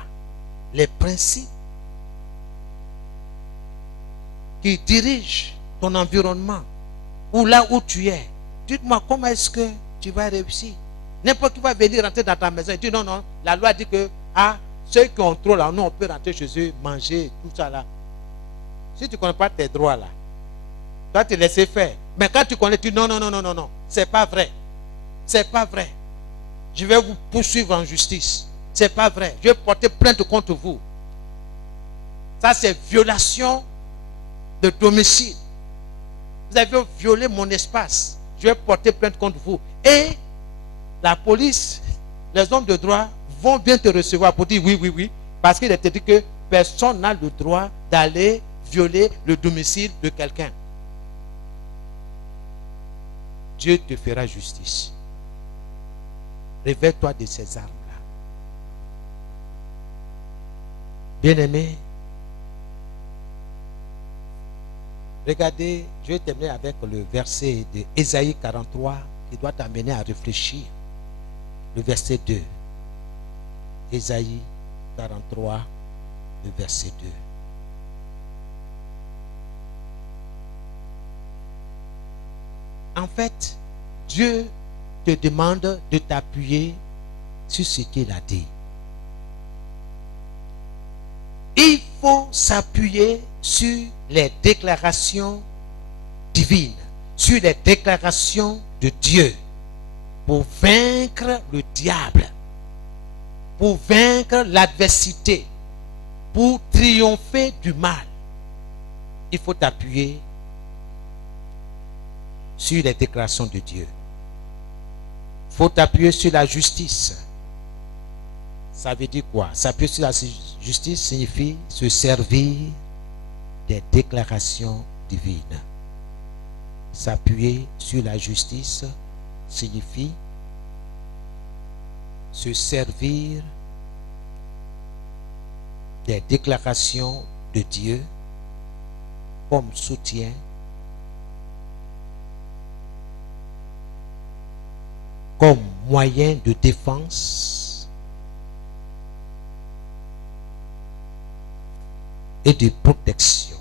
les principes qui dirigent ton environnement ou là où tu es, dites-moi comment est-ce que tu vas réussir. N'importe qui va venir rentrer dans ta maison et dire non, non, la loi dit que ceux qui ont trop là, nous on peut rentrer chez eux, manger, tout ça là. Si tu ne connais pas tes droits là, tu vas te laisser faire. Mais quand tu connais, tu dis non, non, non, non, non, non, c'est pas vrai. C'est pas vrai. Je vais vous poursuivre en justice. C'est pas vrai. Je vais porter plainte contre vous. Ça c'est violation de domicile. Vous avez violé mon espace. Je vais porter plainte contre vous. Et la police, les hommes de droit vont bien te recevoir pour dire oui, oui, oui. Parce qu'il est dit que personne n'a le droit d'aller violer le domicile de quelqu'un. Dieu te fera justice. Réveille-toi de ces armes-là. Bien-aimé, regardez, je vais terminer avec le verset de Ésaïe 43 qui doit t'amener à réfléchir. Le verset 2. Ésaïe 43, le verset 2. En fait, Dieu te demande de t'appuyer sur ce qu'il a dit. Il faut s'appuyer sur les déclarations divines, sur les déclarations de Dieu pour vaincre le diable, pour vaincre l'adversité, pour triompher du mal. Il faut t'appuyer sur les déclarations de Dieu. Il faut t'appuyer sur la justice. Ça veut dire quoi? S'appuyer sur la justice signifie se servir des déclarations divines. S'appuyer sur la justice signifie se servir des déclarations de Dieu comme soutien comme moyen de défense et de protection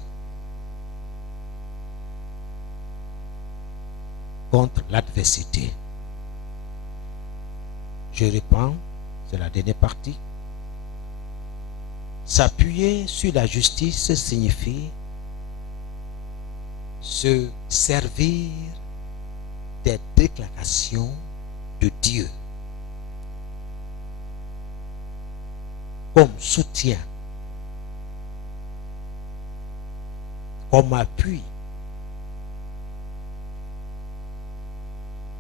contre l'adversité. Je reprends, c'est la dernière partie. S'appuyer sur la justice signifie se servir des déclarations de Dieu comme soutien comme appui,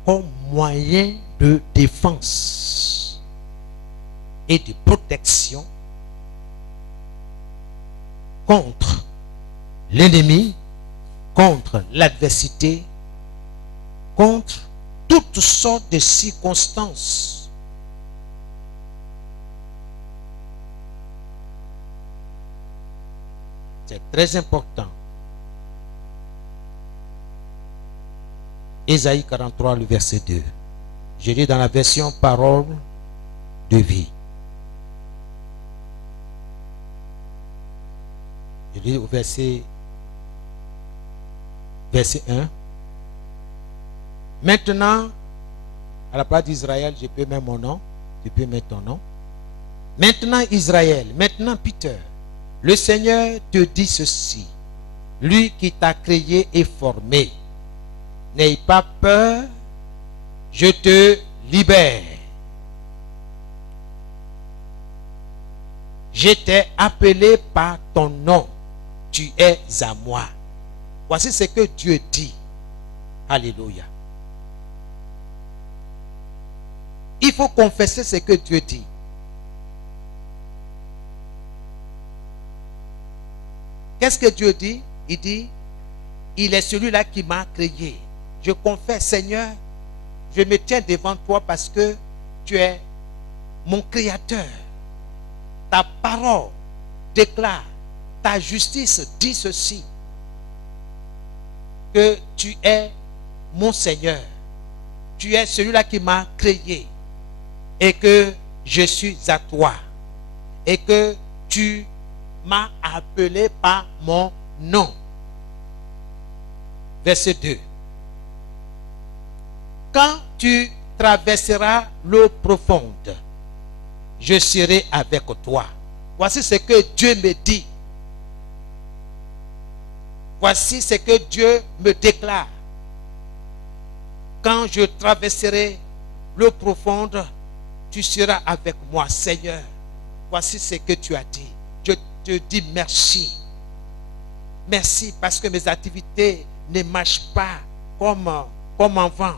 comme moyen de défense et de protection contre l'ennemi, contre l'adversité, contre toutes sortes de circonstances. C'est très important. Ésaïe 43, le verset 2. Je lis dans la version parole de vie. Je lis au verset 1. Maintenant, à la place d'Israël, je peux mettre mon nom. Tu peux mettre ton nom. Maintenant, Israël, maintenant, Peter, le Seigneur te dit ceci. Lui qui t'a créé et formé. N'aie pas peur, je te libère. Je t'ai appelé par ton nom. Tu es à moi. Voici ce que Dieu dit. Alléluia. Il faut confesser ce que Dieu dit. Qu'est-ce que Dieu dit? Il dit, il est celui-là qui m'a créé. Je confesse, Seigneur, je me tiens devant toi parce que tu es mon créateur. Ta parole déclare, ta justice dit ceci, que tu es mon Seigneur. Tu es celui-là qui m'a créé et que je suis à toi et que tu m'as appelé par mon nom. Verset 2. Quand tu traverseras l'eau profonde, je serai avec toi. Voici ce que Dieu me dit. Voici ce que Dieu me déclare. Quand je traverserai l'eau profonde, tu seras avec moi, Seigneur. Voici ce que tu as dit. Je te dis merci. Merci parce que mes activités ne marchent pas comme avant.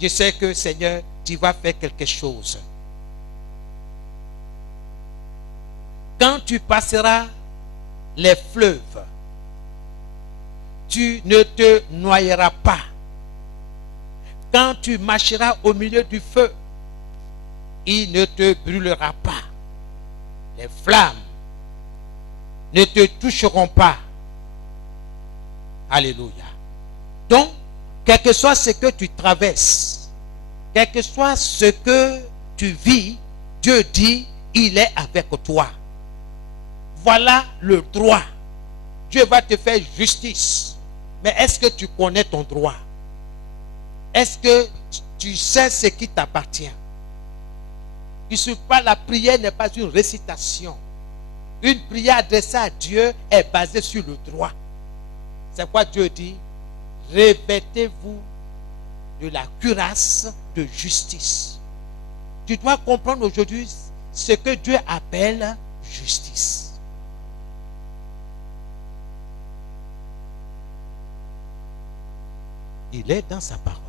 Je sais que, Seigneur, tu vas faire quelque chose. Quand tu passeras les fleuves, tu ne te noyeras pas. Quand tu marcheras au milieu du feu, il ne te brûlera pas. Les flammes ne te toucheront pas. Alléluia. Donc, quel que soit ce que tu traverses, quel que soit ce que tu vis, Dieu dit, il est avec toi. Voilà le droit. Dieu va te faire justice. Mais est-ce que tu connais ton droit? Est-ce que tu sais ce qui t'appartient? La prière n'est pas une récitation. Une prière adressée à Dieu est basée sur le droit. C'est quoi Dieu dit? Revêtez-vous de la cuirasse de justice. Tu dois comprendre aujourd'hui ce que Dieu appelle justice. Il est dans sa parole.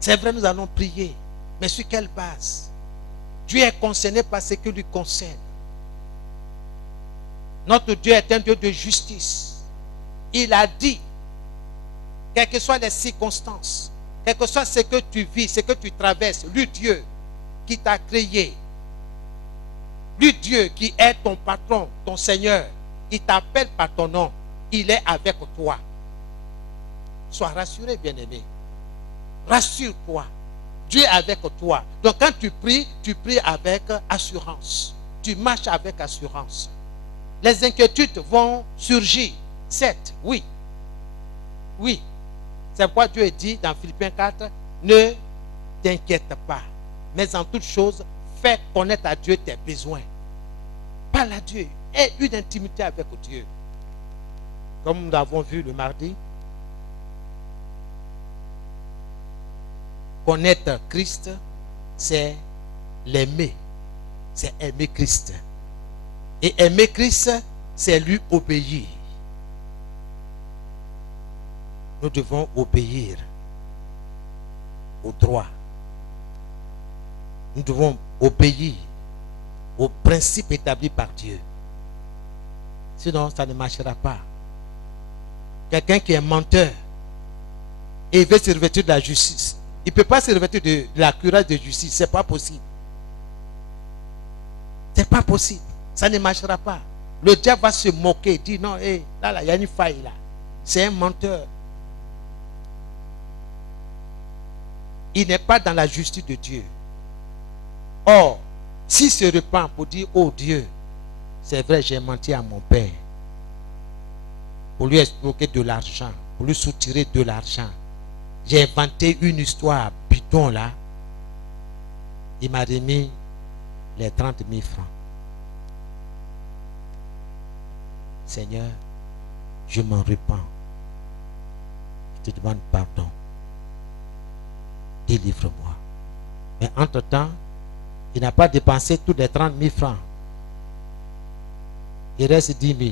C'est vrai, nous allons prier. Mais sur quelle base? Dieu est concerné par ce qui lui concerne. Notre Dieu est un Dieu de justice. Il a dit, quelles que soient les circonstances, quel que soit ce que tu vis, ce que tu traverses, lui Dieu qui t'a créé, lui Dieu qui est ton patron, ton Seigneur, il t'appelle par ton nom, il est avec toi. Sois rassuré, bien-aimé. Rassure-toi. Dieu est avec toi. Donc quand tu pries avec assurance. Tu marches avec assurance. Les inquiétudes vont surgir. Certes, oui. Oui. C'est pourquoi Dieu dit dans Philippiens 4, ne t'inquiète pas. Mais en toute chose, fais connaître à Dieu tes besoins. Parle à Dieu. Aie une intimité avec Dieu. Comme nous l'avons vu le mardi, connaître Christ, c'est l'aimer. C'est aimer Christ. Et aimer Christ, c'est lui obéir. Nous devons obéir au droit. Nous devons obéir aux principes établis par Dieu. Sinon, ça ne marchera pas. Quelqu'un qui est menteur et veut se revêtir de la justice, il ne peut pas se revêtir de la cuirasse de justice. Ce n'est pas possible. Ce n'est pas possible. Ça ne marchera pas. Le diable va se moquer, dire non, hey, là, il y a une faille là. C'est un menteur. Il n'est pas dans la justice de Dieu. Or, s'il se repent pour dire, oh Dieu, c'est vrai, j'ai menti à mon père, pour lui escroquer de l'argent, pour lui soutirer de l'argent, j'ai inventé une histoire bidon là, il m'a remis les 30 000 francs. Seigneur, je m'en repens. Je te demande pardon. Délivre-moi. Mais entre-temps, il n'a pas dépensé tous les 30 000 francs. Il reste 10 000.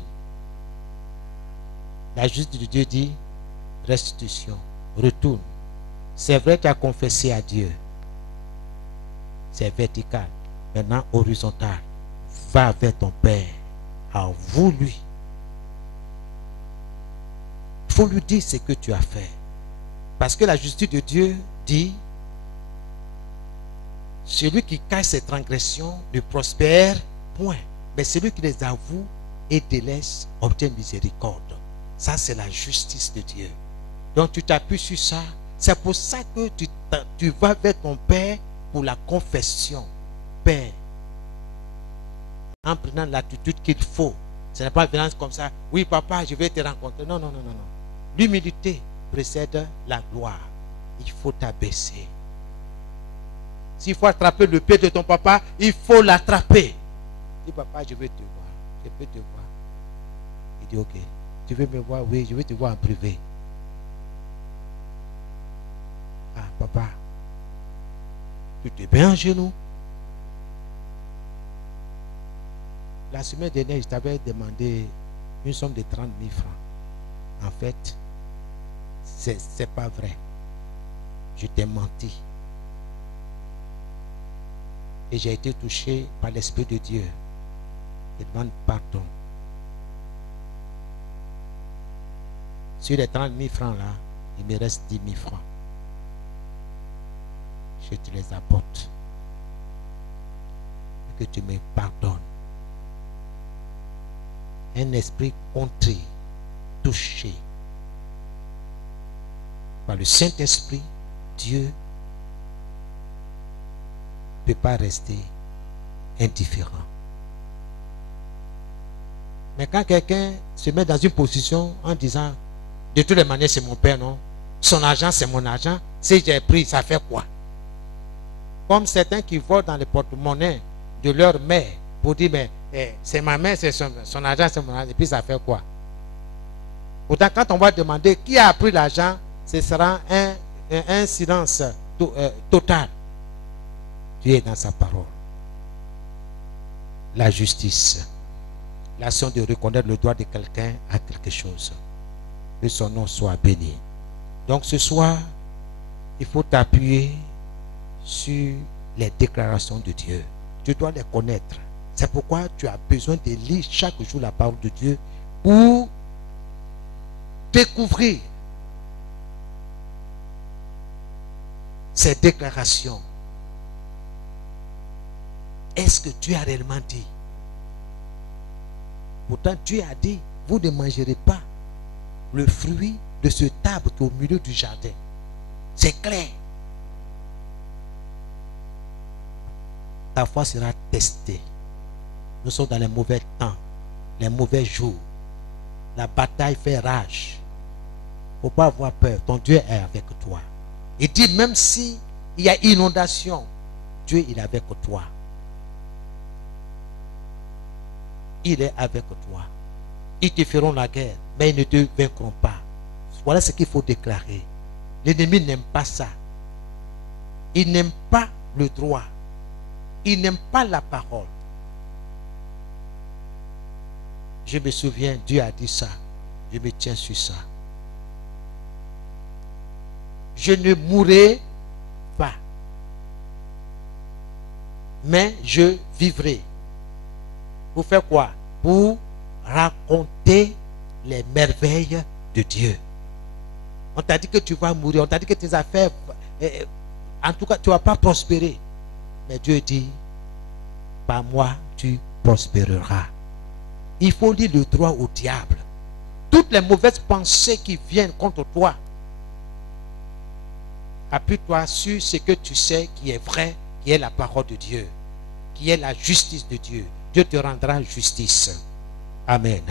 La justice de Dieu dit restitution, retourne. C'est vrai que tu as confessé à Dieu. C'est vertical. Maintenant, horizontal. Va vers ton Père. Avoue-lui. Il faut lui dire ce que tu as fait. Parce que la justice de Dieu dit celui qui cache ses transgressions ne prospère point. Mais celui qui les avoue et délaisse obtient miséricorde. Ça, c'est la justice de Dieu. Donc, tu t'appuies sur ça. C'est pour ça que tu vas vers ton Père pour la confession. Père, en prenant l'attitude qu'il faut. Ce n'est pas une violence comme ça. Oui, papa, je vais te rencontrer. Non, non, non, non, non. L'humilité précède la gloire. Il faut t'abaisser. S'il faut attraper le pied de ton papa, il faut l'attraper. Dis, papa, je veux te voir. Je peux te voir. Il dit, ok. Tu veux me voir? Oui, je veux te voir en privé. Ah, papa, tu te mets en genoux. La semaine dernière, je t'avais demandé une somme de 30 000 francs. En fait, c'est pas vrai. Je t'ai menti. Et j'ai été touché par l'Esprit de Dieu. Je demande pardon. Sur les 30 000 francs là, il me reste 10 000 francs. Je te les apporte. Et que tu me pardonnes. Un esprit contré, touché par le Saint-Esprit, Dieu ne peut pas rester indifférent. Mais quand quelqu'un se met dans une position en disant de toutes les manières c'est mon père, non? Son argent c'est mon argent. Si j'ai pris, ça fait quoi? Comme certains qui volent dans les porte-monnaies de leur mère pour dire mais c'est ma mère, c'est son argent, c'est mon argent. Et puis ça fait quoi? Pourtant, quand on va demander qui a pris l'argent, ce sera un silence total. Dieu est dans sa parole. La justice. L'action de reconnaître le droit de quelqu'un à quelque chose. Que son nom soit béni. Donc ce soir, il faut t'appuyer sur les déclarations de Dieu. Tu dois les connaître. C'est pourquoi tu as besoin de lire chaque jour la parole de Dieu pour découvrir ces déclarations. Est-ce que Dieu a réellement dit? Pourtant Dieu a dit, vous ne mangerez pas le fruit de ce arbre qui est au milieu du jardin. C'est clair. Ta foi sera testée. Nous sommes dans les mauvais temps, les mauvais jours. La bataille fait rage. Il ne faut pas avoir peur. Ton Dieu est avec toi. Il dit même si il y a inondation, Dieu il est avec toi. Il est avec toi. Ils te feront la guerre, mais ils ne te vaincront pas. Voilà ce qu'il faut déclarer. L'ennemi n'aime pas ça. Il n'aime pas le droit. Il n'aime pas la parole. Je me souviens, Dieu a dit ça. Je me tiens sur ça. Je ne mourrai pas, mais je vivrai. Pour faire quoi? Pour raconter les merveilles de Dieu. On t'a dit que tu vas mourir, on t'a dit que tes affaires, en tout cas, tu ne vas pas prospérer. Mais Dieu dit, par moi, tu prospéreras. Il faut lire le droit au diable. Toutes les mauvaises pensées qui viennent contre toi, appuie-toi sur ce que tu sais qui est vrai, qui est la parole de Dieu, qui est la justice de Dieu. Dieu te rendra justice. Amen.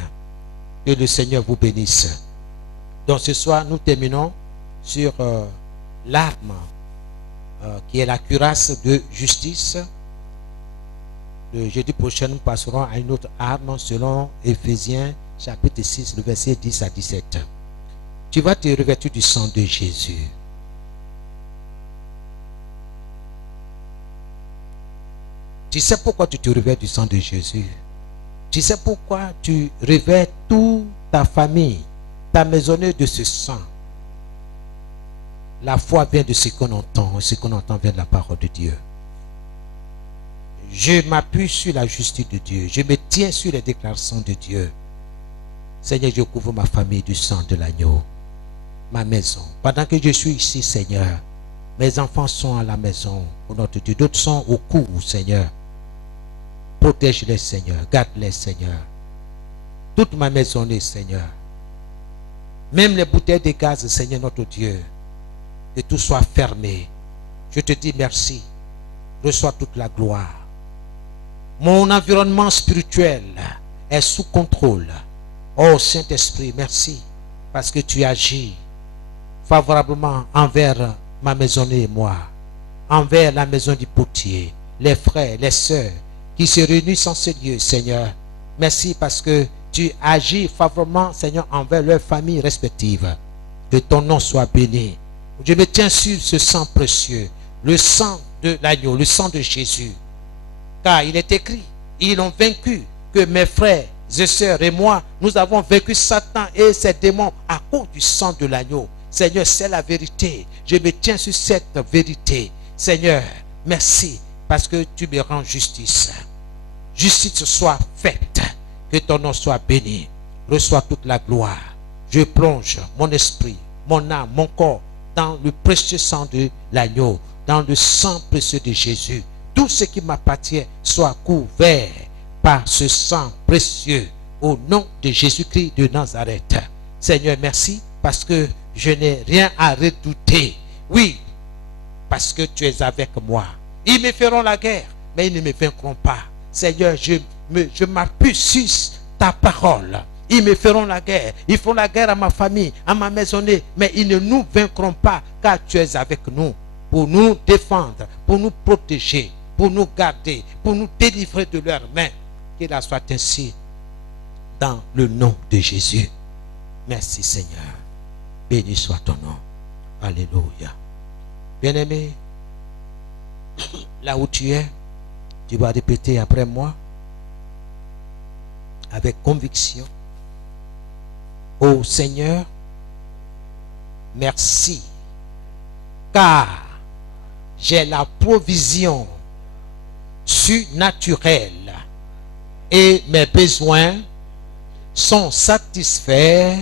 Que le Seigneur vous bénisse. Donc ce soir, nous terminons sur l'arme qui est la cuirasse de justice. Le jeudi prochain, nous passerons à une autre arme selon Éphésiens chapitre 6, le verset 10 à 17. Tu vas te revêtir du sang de Jésus. Tu sais pourquoi tu te revêts du sang de Jésus? Tu sais pourquoi tu revêts toute ta famille, ta maisonnée de ce sang? La foi vient de ce qu'on entend, et ce qu'on entend vient de la parole de Dieu. Je m'appuie sur la justice de Dieu. Je me tiens sur les déclarations de Dieu. Seigneur, je couvre ma famille du sang de l'agneau, ma maison. Pendant que je suis ici, Seigneur, mes enfants sont à la maison, au nom de Dieu. D'autres sont au cours, Seigneur. Protège-les, Seigneur. Garde-les, Seigneur. Toute ma maisonnée, Seigneur. Même les bouteilles de gaz, Seigneur, notre Dieu. Que tout soit fermé. Je te dis merci. Reçois toute la gloire. Mon environnement spirituel est sous contrôle. Oh Saint-Esprit, merci. Parce que tu agis favorablement envers ma maisonnée et moi. Envers la maison du potier. Les frères, les sœurs qui se réunissent en ce lieu, Seigneur. Merci parce que tu agis favorablement, Seigneur, envers leurs familles respectives. Que ton nom soit béni. Je me tiens sur ce sang précieux, le sang de l'agneau, le sang de Jésus. Car il est écrit, ils ont vaincu, que mes frères et sœurs et moi, nous avons vaincu Satan et ses démons à cause du sang de l'agneau. Seigneur, c'est la vérité. Je me tiens sur cette vérité. Seigneur, merci parce que tu me rends justice. Justice soit faite. Que ton nom soit béni. Reçois toute la gloire. Je plonge mon esprit, mon âme, mon corps dans le précieux sang de l'agneau, dans le sang précieux de Jésus. Tout ce qui m'appartient soit couvert par ce sang précieux au nom de Jésus-Christ de Nazareth. Seigneur, merci parce que je n'ai rien à redouter. Oui, parce que tu es avec moi. Ils me feront la guerre, mais ils ne me vaincront pas. Seigneur, je m'appuie sur ta parole. Ils me feront la guerre. Ils font la guerre à ma famille, à ma maisonnée, mais ils ne nous vaincront pas car tu es avec nous pour nous défendre, pour nous protéger, pour nous garder, pour nous délivrer de leurs mains. Qu'il en soit ainsi dans le nom de Jésus. Merci Seigneur. Béni soit ton nom. Alléluia. Bien-aimé, là où tu es, tu vas répéter après moi avec conviction. Ô Seigneur, merci, car j'ai la provision surnaturelle et mes besoins sont satisfaits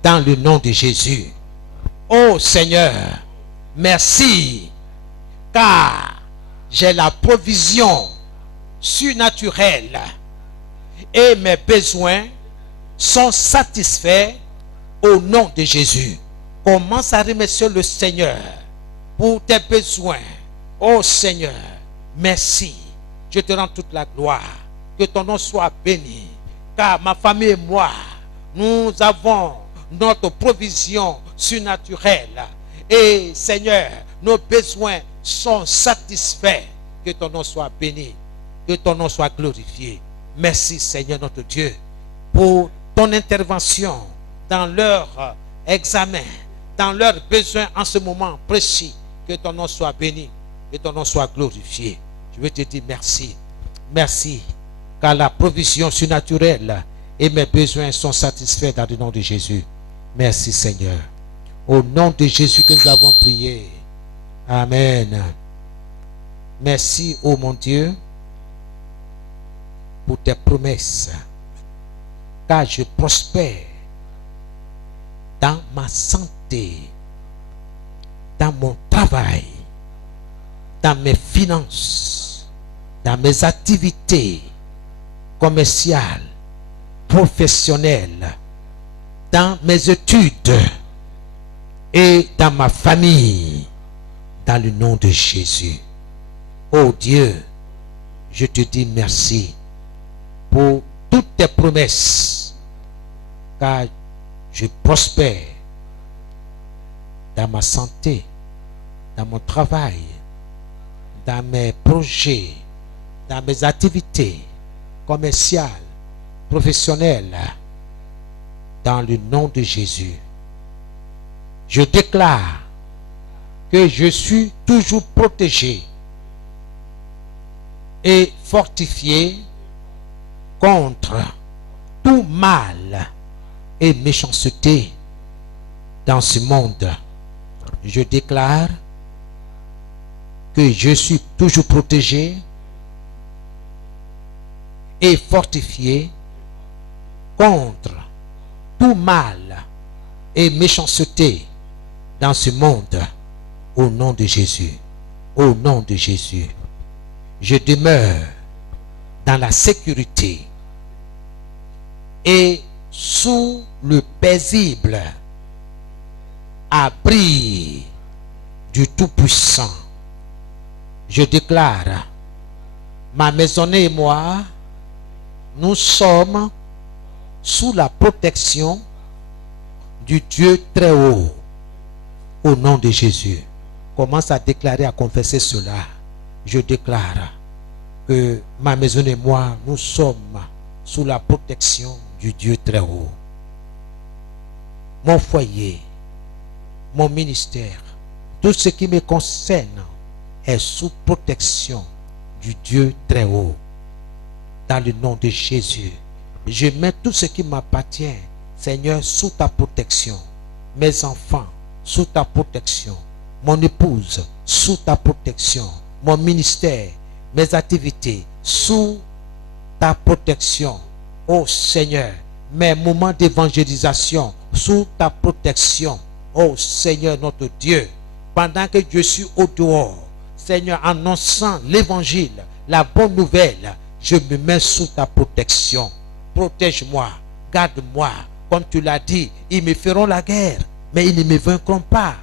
dans le nom de Jésus. Ô Seigneur, merci, car j'ai la provision surnaturelle et mes besoins sont satisfaits au nom de Jésus. Commence à remercier le Seigneur pour tes besoins. Oh Seigneur, merci. Je te rends toute la gloire. Que ton nom soit béni. Car ma famille et moi, nous avons notre provision surnaturelle. Et Seigneur, nos besoins sont satisfaits. Que ton nom soit béni. Que ton nom soit glorifié. Merci Seigneur notre Dieu pour ton intervention dans leur examen, dans leurs besoins en ce moment précis. Que ton nom soit béni, que ton nom soit glorifié. Je veux te dire merci. Merci, car la provision surnaturelle et mes besoins sont satisfaits dans le nom de Jésus. Merci Seigneur. Au nom de Jésus que nous avons prié. Amen. Merci, ô mon Dieu, pour tes promesses, car je prospère dans ma santé, dans mon travail, dans mes finances, dans mes activités commerciales, professionnelles, dans mes études et dans ma famille, dans le nom de Jésus. Oh Dieu, je te dis merci pour toutes tes promesses, car je prospère dans ma santé, dans mon travail, dans mes projets, dans mes activités commerciales, professionnelles, dans le nom de Jésus. Je déclare que je suis toujours protégé et fortifié contre tout mal et méchanceté dans ce monde. Je déclare que je suis toujours protégé et fortifié contre tout mal et méchanceté dans ce monde. Au nom de Jésus. Au nom de Jésus. Je demeure dans la sécurité et sous le paisible abri du Tout-Puissant. Je déclare, ma maisonnée et moi, nous sommes sous la protection du Dieu très haut. Au nom de Jésus. Commence à déclarer, à confesser cela. Je déclare que ma maison et moi, nous sommes sous la protection du Dieu très haut. Mon foyer, mon ministère, tout ce qui me concerne est sous protection du Dieu très haut. Dans le nom de Jésus, je mets tout ce qui m'appartient, Seigneur, sous ta protection. Mes enfants, sous ta protection. Mon épouse, sous ta protection. Mon ministère, mes activités, sous ta protection. Oh Seigneur, mes moments d'évangélisation, sous ta protection. Oh Seigneur notre Dieu, pendant que je suis au dehors, Seigneur, annonçant l'évangile, la bonne nouvelle, je me mets sous ta protection. Protège-moi, garde-moi. Comme tu l'as dit, ils me feront la guerre, mais ils ne me vaincront pas.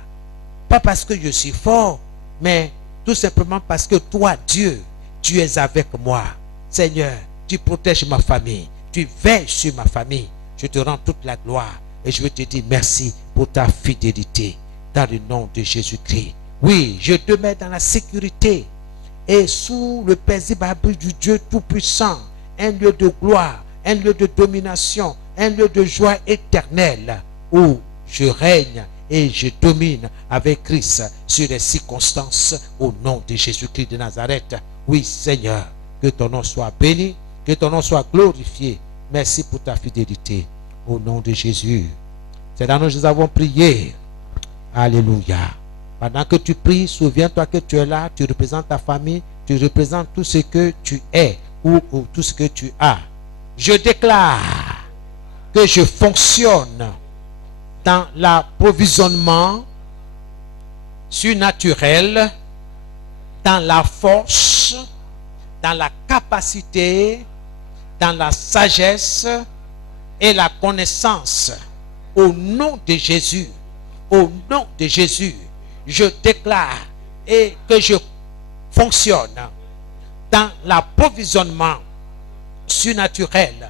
Pas parce que je suis fort, mais tout simplement parce que toi, Dieu, tu es avec moi. Seigneur, tu protèges ma famille. Tu veilles sur ma famille. Je te rends toute la gloire. Et je veux te dire merci pour ta fidélité. Dans le nom de Jésus-Christ. Oui, je te mets dans la sécurité. Et sous le paisible abri du Dieu Tout-Puissant. Un lieu de gloire. Un lieu de domination. Un lieu de joie éternelle. Où je règne et je domine avec Christ sur les circonstances au nom de Jésus-Christ de Nazareth. Oui, Seigneur, que ton nom soit béni, que ton nom soit glorifié. Merci pour ta fidélité au nom de Jésus. C'est dans nous que nous avons prié. Alléluia. Pendant que tu pries, souviens-toi que tu es là, tu représentes ta famille, tu représentes tout ce que tu es ou tout ce que tu as. Je déclare que je fonctionne dans l'approvisionnement surnaturel, dans la force, dans la capacité, dans la sagesse et la connaissance. Au nom de Jésus, au nom de Jésus, je déclare et que je fonctionne dans l'approvisionnement surnaturel,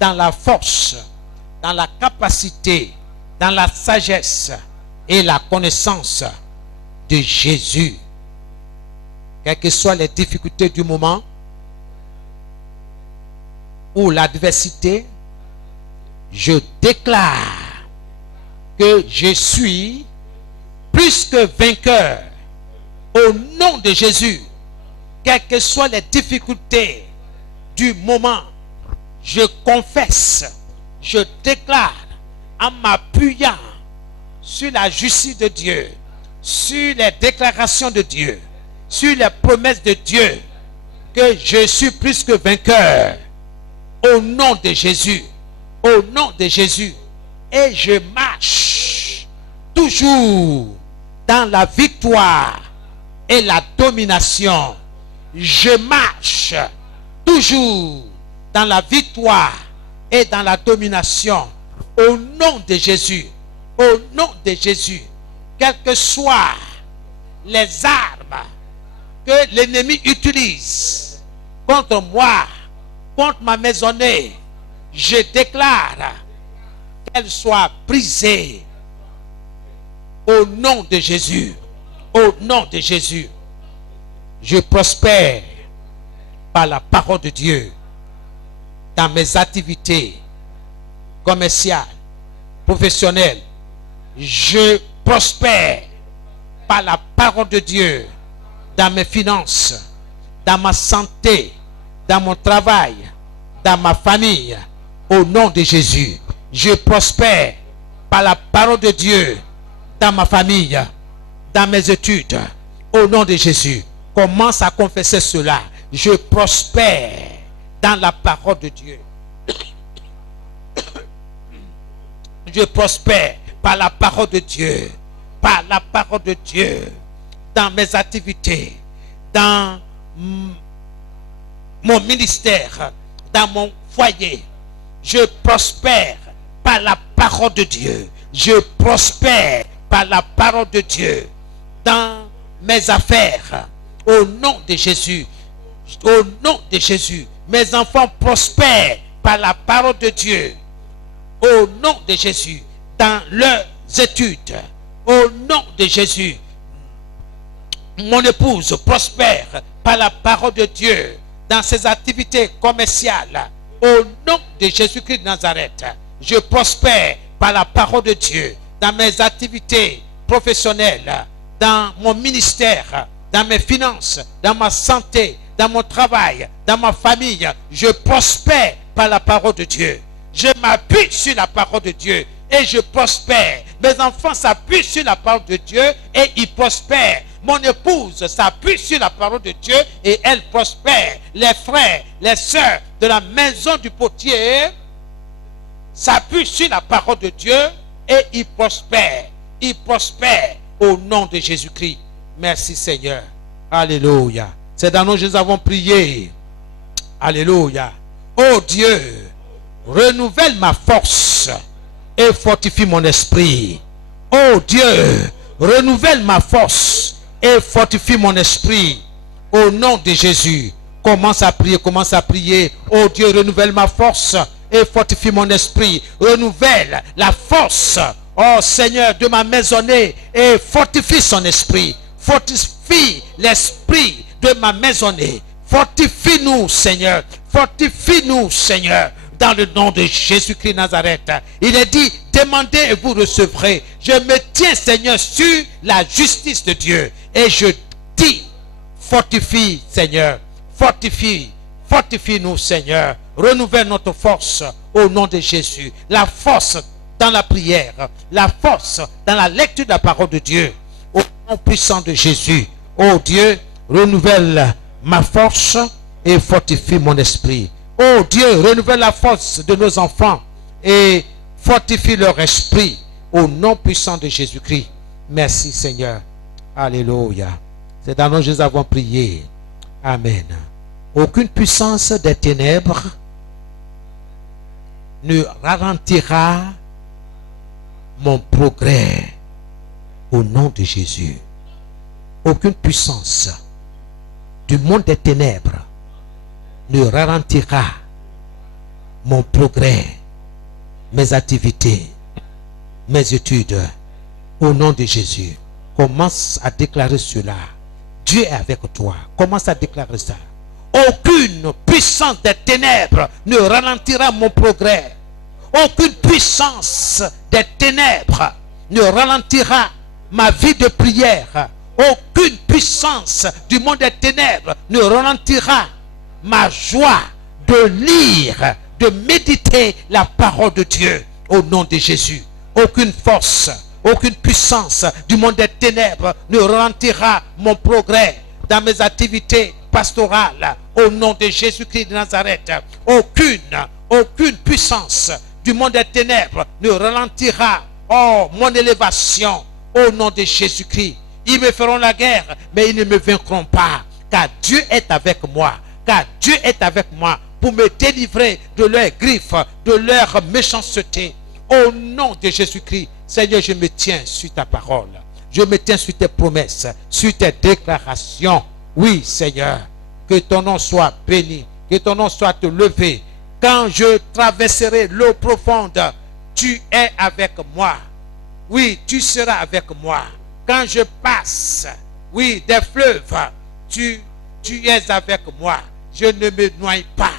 dans la force, dans la capacité, dans la sagesse et la connaissance de Jésus. Quelles que soient les difficultés du moment ou l'adversité, je déclare que je suis plus que vainqueur au nom de Jésus. Quelles que soient les difficultés du moment, je confesse, je déclare en m'appuyant sur la justice de Dieu, sur les déclarations de Dieu, sur les promesses de Dieu, que je suis plus que vainqueur. Au nom de Jésus, au nom de Jésus. Et je marche toujours dans la victoire et la domination. Je marche toujours dans la victoire et dans la domination. Au nom de Jésus, au nom de Jésus, quelles que soient les armes que l'ennemi utilise contre moi, contre ma maisonnée, je déclare qu'elles soient brisées au nom de Jésus. Au nom de Jésus, je prospère par la parole de Dieu dans mes activités commerciales, professionnelles. Je prospère par la parole de Dieu dans mes finances, dans ma santé, dans mon travail, dans ma famille. Au nom de Jésus, je prospère par la parole de Dieu dans ma famille, dans mes études. Au nom de Jésus, commence à confesser cela. Je prospère dans la parole de Dieu. Je prospère par la parole de Dieu, par la parole de Dieu, dans mes activités, dans mon ministère, dans mon foyer. Je prospère par la parole de Dieu. Je prospère par la parole de Dieu dans mes affaires. Au nom de Jésus, au nom de Jésus, mes enfants prospèrent par la parole de Dieu. Au nom de Jésus, dans leurs études. Au nom de Jésus, mon épouse prospère par la parole de Dieu dans ses activités commerciales. Au nom de Jésus-Christ de Nazareth, je prospère par la parole de Dieu dans mes activités professionnelles, dans mon ministère, dans mes finances, dans ma santé, dans mon travail, dans ma famille. Je prospère par la parole de Dieu. Je m'appuie sur la parole de Dieu et je prospère. Mes enfants s'appuient sur la parole de Dieu et ils prospèrent. Mon épouse s'appuie sur la parole de Dieu et elle prospère. Les frères, les sœurs de la maison du potier s'appuient sur la parole de Dieu et ils prospèrent. Ils prospèrent au nom de Jésus-Christ. Merci Seigneur. Alléluia. C'est dans nous que nous avons prié. Alléluia. Oh Dieu, renouvelle ma force et fortifie mon esprit. Oh Dieu, renouvelle ma force et fortifie mon esprit. Au nom de Jésus, commence à prier, commence à prier. Oh Dieu, renouvelle ma force et fortifie mon esprit. Renouvelle la force, oh Seigneur, de ma maisonnée et fortifie son esprit. Fortifie l'esprit de ma maisonnée. Fortifie-nous, Seigneur. Fortifie-nous, Seigneur. Dans le nom de Jésus-Christ Nazareth. Il est dit, demandez et vous recevrez. Je me tiens, Seigneur, sur la justice de Dieu. Et je dis, fortifie, Seigneur. Fortifie. Fortifie-nous, Seigneur. Renouvelle notre force au nom de Jésus. La force dans la prière. La force dans la lecture de la parole de Dieu. Au nom puissant de Jésus. Oh Dieu, renouvelle ma force et fortifie mon esprit. Oh Dieu, renouvelle la force de nos enfants et fortifie leur esprit au nom puissant de Jésus-Christ. Merci Seigneur. Alléluia. C'est dans nous que nous avons prié. Amen. Aucune puissance des ténèbres ne ralentira mon progrès au nom de Jésus. Aucune puissance du monde des ténèbres ne ralentira mon progrès, mes activités, mes études. Au nom de Jésus, commence à déclarer cela. Dieu est avec toi. Commence à déclarer ça. Aucune puissance des ténèbres ne ralentira mon progrès. Aucune puissance des ténèbres ne ralentira ma vie de prière. Aucune puissance du monde des ténèbres ne ralentira ma joie de lire de méditer la parole de Dieu au nom de Jésus. Aucune force, aucune puissance du monde des ténèbres ne ralentira mon progrès dans mes activités pastorales au nom de Jésus-Christ de Nazareth. Aucune puissance du monde des ténèbres ne ralentira mon élévation au nom de Jésus-Christ. Ils me feront la guerre, mais ils ne me vaincront pas, car Dieu est avec moi. Car Dieu est avec moi pour me délivrer de leurs griffes, de leur méchanceté. Au nom de Jésus-Christ, Seigneur, je me tiens sur ta parole. Je me tiens sur tes promesses, sur tes déclarations. Oui, Seigneur, que ton nom soit béni, que ton nom soit élevé. Quand je traverserai l'eau profonde, tu es avec moi. Oui, tu seras avec moi. Quand je passe, oui, des fleuves, tu es avec moi. Je ne me noie pas.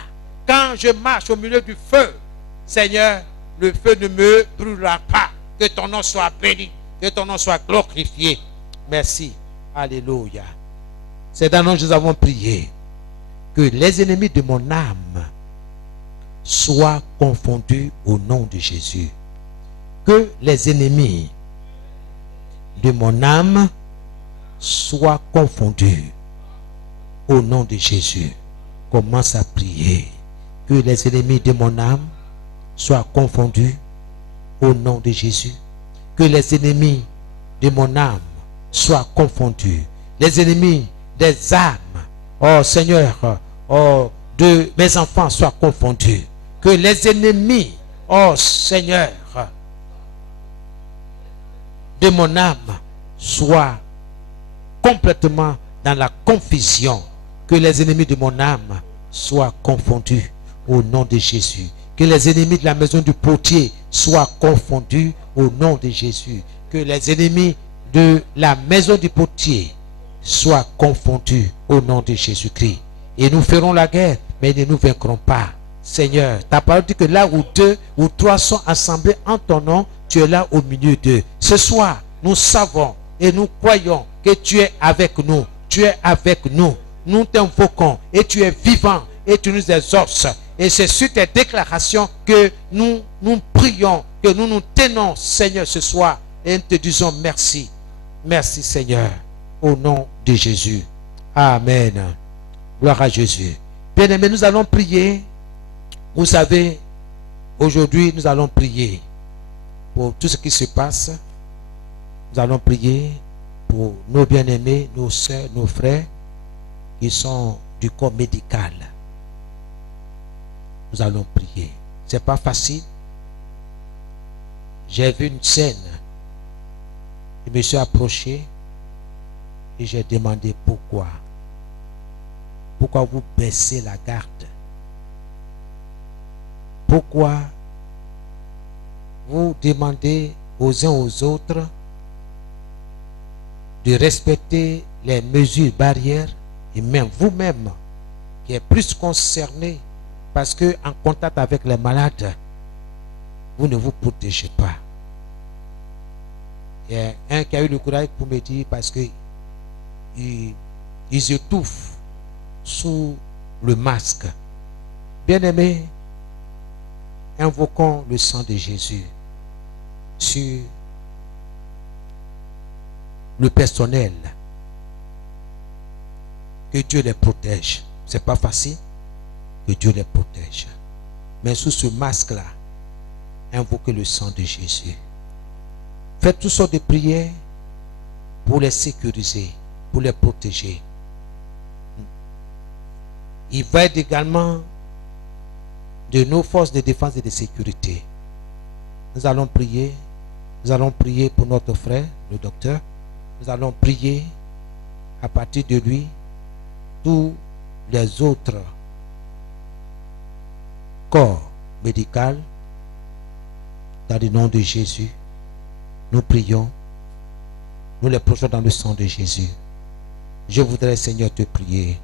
Quand je marche au milieu du feu, Seigneur, le feu ne me brûlera pas. Que ton nom soit béni, que ton nom soit glorifié. Merci. Alléluia. C'est dans nous que nous avons prié. Que les ennemis de mon âme soient confondus au nom de Jésus. Que les ennemis de mon âme soient confondus au nom de Jésus. Commence à prier. Que les ennemis de mon âme soient confondus au nom de Jésus. Que les ennemis de mon âme soient confondus. Les ennemis des âmes, oh Seigneur, oh, de mes enfants soient confondus. Que les ennemis, oh Seigneur, de mon âme soient complètement dans la confusion. Que les ennemis de mon âme soient confondus au nom de Jésus. Que les ennemis de la maison du potier soient confondus au nom de Jésus. Que les ennemis de la maison du potier soient confondus au nom de Jésus-Christ. Et nous ferons la guerre, mais ne nous vaincrons pas. Seigneur, ta parole dit que là où 2 ou 3 sont assemblés en ton nom, tu es là au milieu d'eux. Ce soir, nous savons et nous croyons que tu es avec nous. Tu es avec nous. Nous t'invoquons et tu es vivant et tu nous exauces. Et c'est sur tes déclarations que nous prions, que nous nous tenons, Seigneur, ce soir. Et nous te disons merci. Merci, Seigneur. Au nom de Jésus. Amen. Gloire à Jésus. Bien-aimés, nous allons prier. Vous savez, aujourd'hui, nous allons prier pour tout ce qui se passe. Nous allons prier pour nos bien-aimés, nos soeurs, nos frères qui sont du corps médical. Nous allons prier. C'est pas facile. J'ai vu une scène. Je me suis approché et j'ai demandé pourquoi. Pourquoi vous baissez la garde? Pourquoi vous demandez aux uns aux autres de respecter les mesures barrières et même vous-même qui êtes plus concerné parce que en contact avec les malades, vous ne vous protégez pas. Il y a un qui a eu le courage pour me dire parce que ils étouffent sous le masque. Bien-aimés, invoquons le sang de Jésus sur le personnel. Que Dieu les protège. C'est pas facile. Que Dieu les protège. Mais sous ce masque-là, invoquez le sang de Jésus. Faites toutes sortes de prières pour les sécuriser, pour les protéger. Il va être également de nos forces de défense et de sécurité. Nous allons prier. Nous allons prier pour notre frère, le docteur. Nous allons prier à partir de lui tous les autres corps médicaux dans le nom de Jésus. Nous prions. Nous les plongeons dans le sang de Jésus. Je voudrais, Seigneur, te prier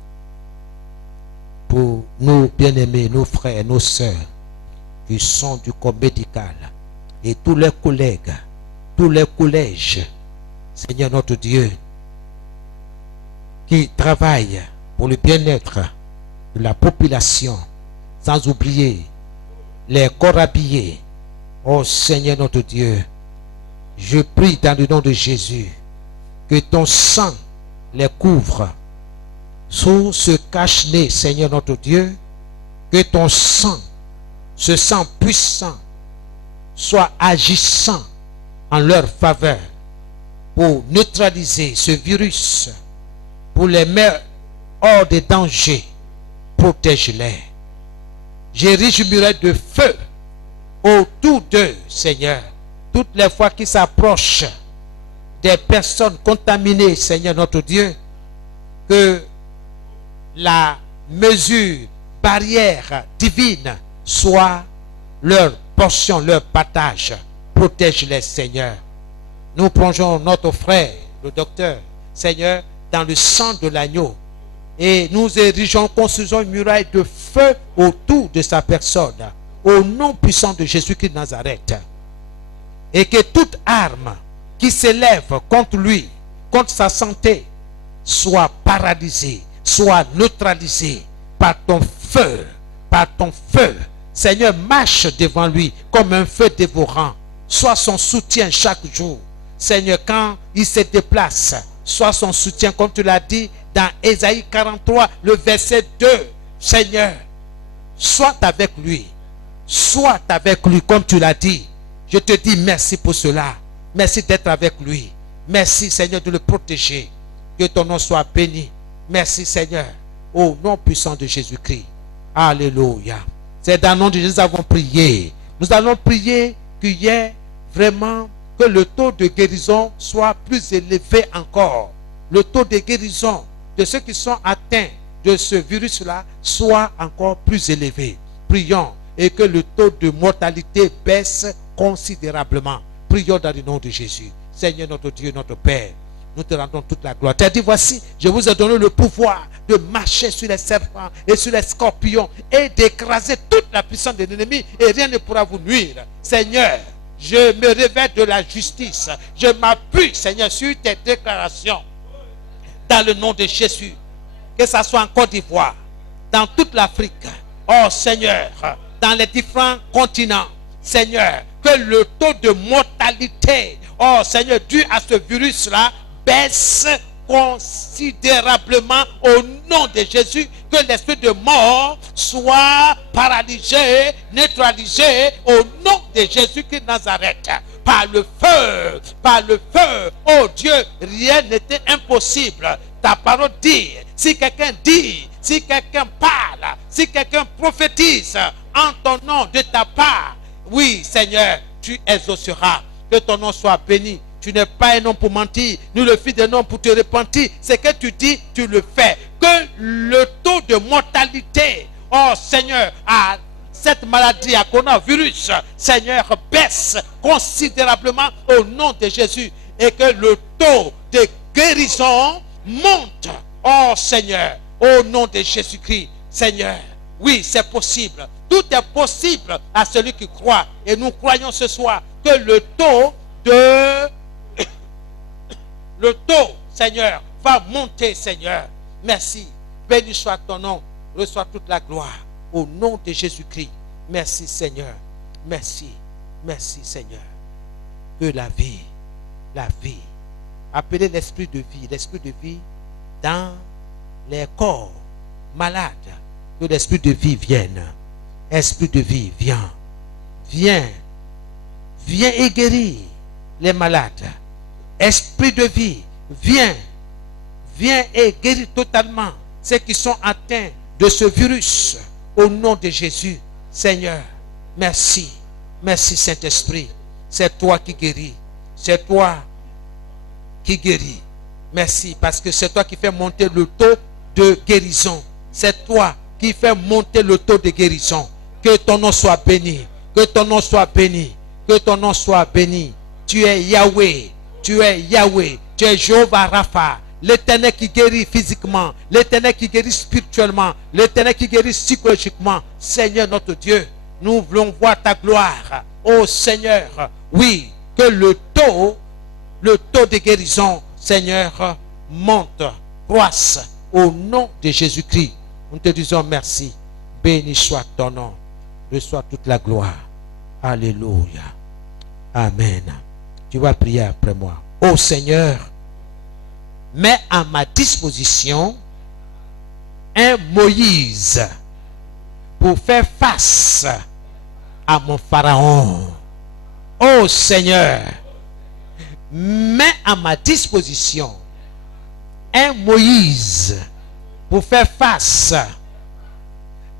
pour nos bien-aimés, nos frères, nos sœurs qui sont du corps médical et tous les collègues, tous les collèges, Seigneur notre Dieu, qui travaillent pour le bien-être de la population, sans oublier les corps habillés. Oh Seigneur notre Dieu, je prie dans le nom de Jésus que ton sang les couvre. Sous ce cache-nez, Seigneur notre Dieu, que ton sang, ce sang puissant, soit agissant en leur faveur pour neutraliser ce virus, pour les mettre hors des dangers. Protège-les. J'érige une muraille de feu autour d'eux, Seigneur. Toutes les fois qu'ils s'approchent des personnes contaminées, Seigneur notre Dieu, que la mesure barrière divine soit leur portion, leur partage. Protège-les, Seigneur. Nous plongeons notre frère, le docteur, Seigneur, dans le sang de l'agneau. Et nous érigeons, construisons une muraille de feu autour de sa personne. Au nom puissant de Jésus-Christ de Nazareth. Et que toute arme qui s'élève contre lui, contre sa santé, soit paralysée, soit neutralisée par ton feu, par ton feu. Seigneur, marche devant lui comme un feu dévorant. Sois son soutien chaque jour. Seigneur, quand il se déplace, sois son soutien, comme tu l'as dit dans Ésaïe 43, le verset 2. Seigneur, sois avec lui. Sois avec lui, comme tu l'as dit. Je te dis merci pour cela. Merci d'être avec lui. Merci, Seigneur, de le protéger. Que ton nom soit béni. Merci, Seigneur. Au nom puissant de Jésus-Christ. Alléluia. C'est dans le nom de Jésus que nous avons prié. Nous allons prier qu'il y ait vraiment que le taux de guérison soit plus élevé encore. Le taux de guérison de ceux qui sont atteints de ce virus-là soit encore plus élevé. Prions et que le taux de mortalité baisse considérablement. Prions dans le nom de Jésus. Seigneur notre Dieu, notre Père, nous te rendons toute la gloire. Tu as dit, voici, je vous ai donné le pouvoir de marcher sur les serpents et sur les scorpions et d'écraser toute la puissance de l'ennemi et rien ne pourra vous nuire. Seigneur, je me révèle de la justice. Je m'appuie, Seigneur, sur tes déclarations. Dans le nom de Jésus. Que ça soit en Côte d'Ivoire, dans toute l'Afrique. Oh Seigneur, dans les différents continents. Seigneur, que le taux de mortalité, oh Seigneur, dû à ce virus-là, baisse considérablement au nom de Jésus. Que l'esprit de mort soit paralysé, neutralisé au nom de Jésus-Christ de Nazareth. Par le feu, oh Dieu, rien n'était impossible. Ta parole dit, si quelqu'un dit, si quelqu'un parle, si quelqu'un prophétise en ton nom de ta part, oui Seigneur, tu exauceras. Que ton nom soit béni. Tu n'es pas un homme pour mentir, ni le fils d'un homme pour te repentir. Ce que tu dis, tu le fais. Que le taux de mortalité, oh Seigneur, à cette maladie, à coronavirus, Seigneur, baisse considérablement au nom de Jésus. Et que le taux de guérison monte, oh Seigneur, au nom de Jésus-Christ. Seigneur, oui, c'est possible. Tout est possible à celui qui croit. Et nous croyons ce soir que le taux, Seigneur, va monter, Seigneur. Merci. Béni soit ton nom. Reçois toute la gloire. Au nom de Jésus-Christ. Merci, Seigneur. Merci. Merci, Seigneur. Que la vie, appelez l'esprit de vie dans les corps malades. Que l'esprit de vie vienne. Esprit de vie, viens. Viens. Viens et guéris les malades. Esprit de vie, viens. Viens et guéris totalement ceux qui sont atteints de ce virus. Au nom de Jésus, Seigneur, merci. Merci Saint-Esprit. C'est toi qui guéris. C'est toi qui guéris. Merci parce que c'est toi qui fais monter le taux de guérison. C'est toi qui fais monter le taux de guérison. Que ton nom soit béni. Que ton nom soit béni. Que ton nom soit béni. Tu es Yahweh. Tu es Yahweh. Tu es Jéhovah Rapha. L'Éternel qui guérit physiquement. L'Éternel qui guérit spirituellement. L'Éternel qui guérit psychologiquement. Seigneur notre Dieu, nous voulons voir ta gloire. Oh Seigneur, oui, que le taux de guérison, Seigneur, monte, croisse au nom de Jésus-Christ. Nous te disons merci. Béni soit ton nom. Reçois toute la gloire. Alléluia. Amen. Tu vas prier après moi. Ô Seigneur, mets à ma disposition un Moïse pour faire face à mon pharaon. Ô Seigneur, mets à ma disposition un Moïse pour faire face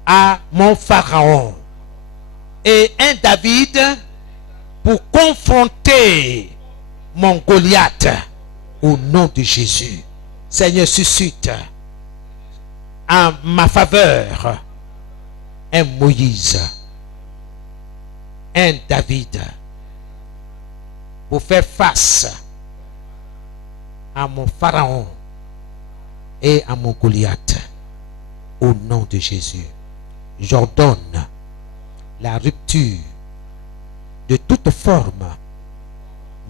à mon pharaon et un David pour confronter mon Goliath au nom de Jésus. Seigneur, suscite en ma faveur un Moïse, un David pour faire face à mon pharaon et à mon Goliath au nom de Jésus. J'ordonne la rupture de toute forme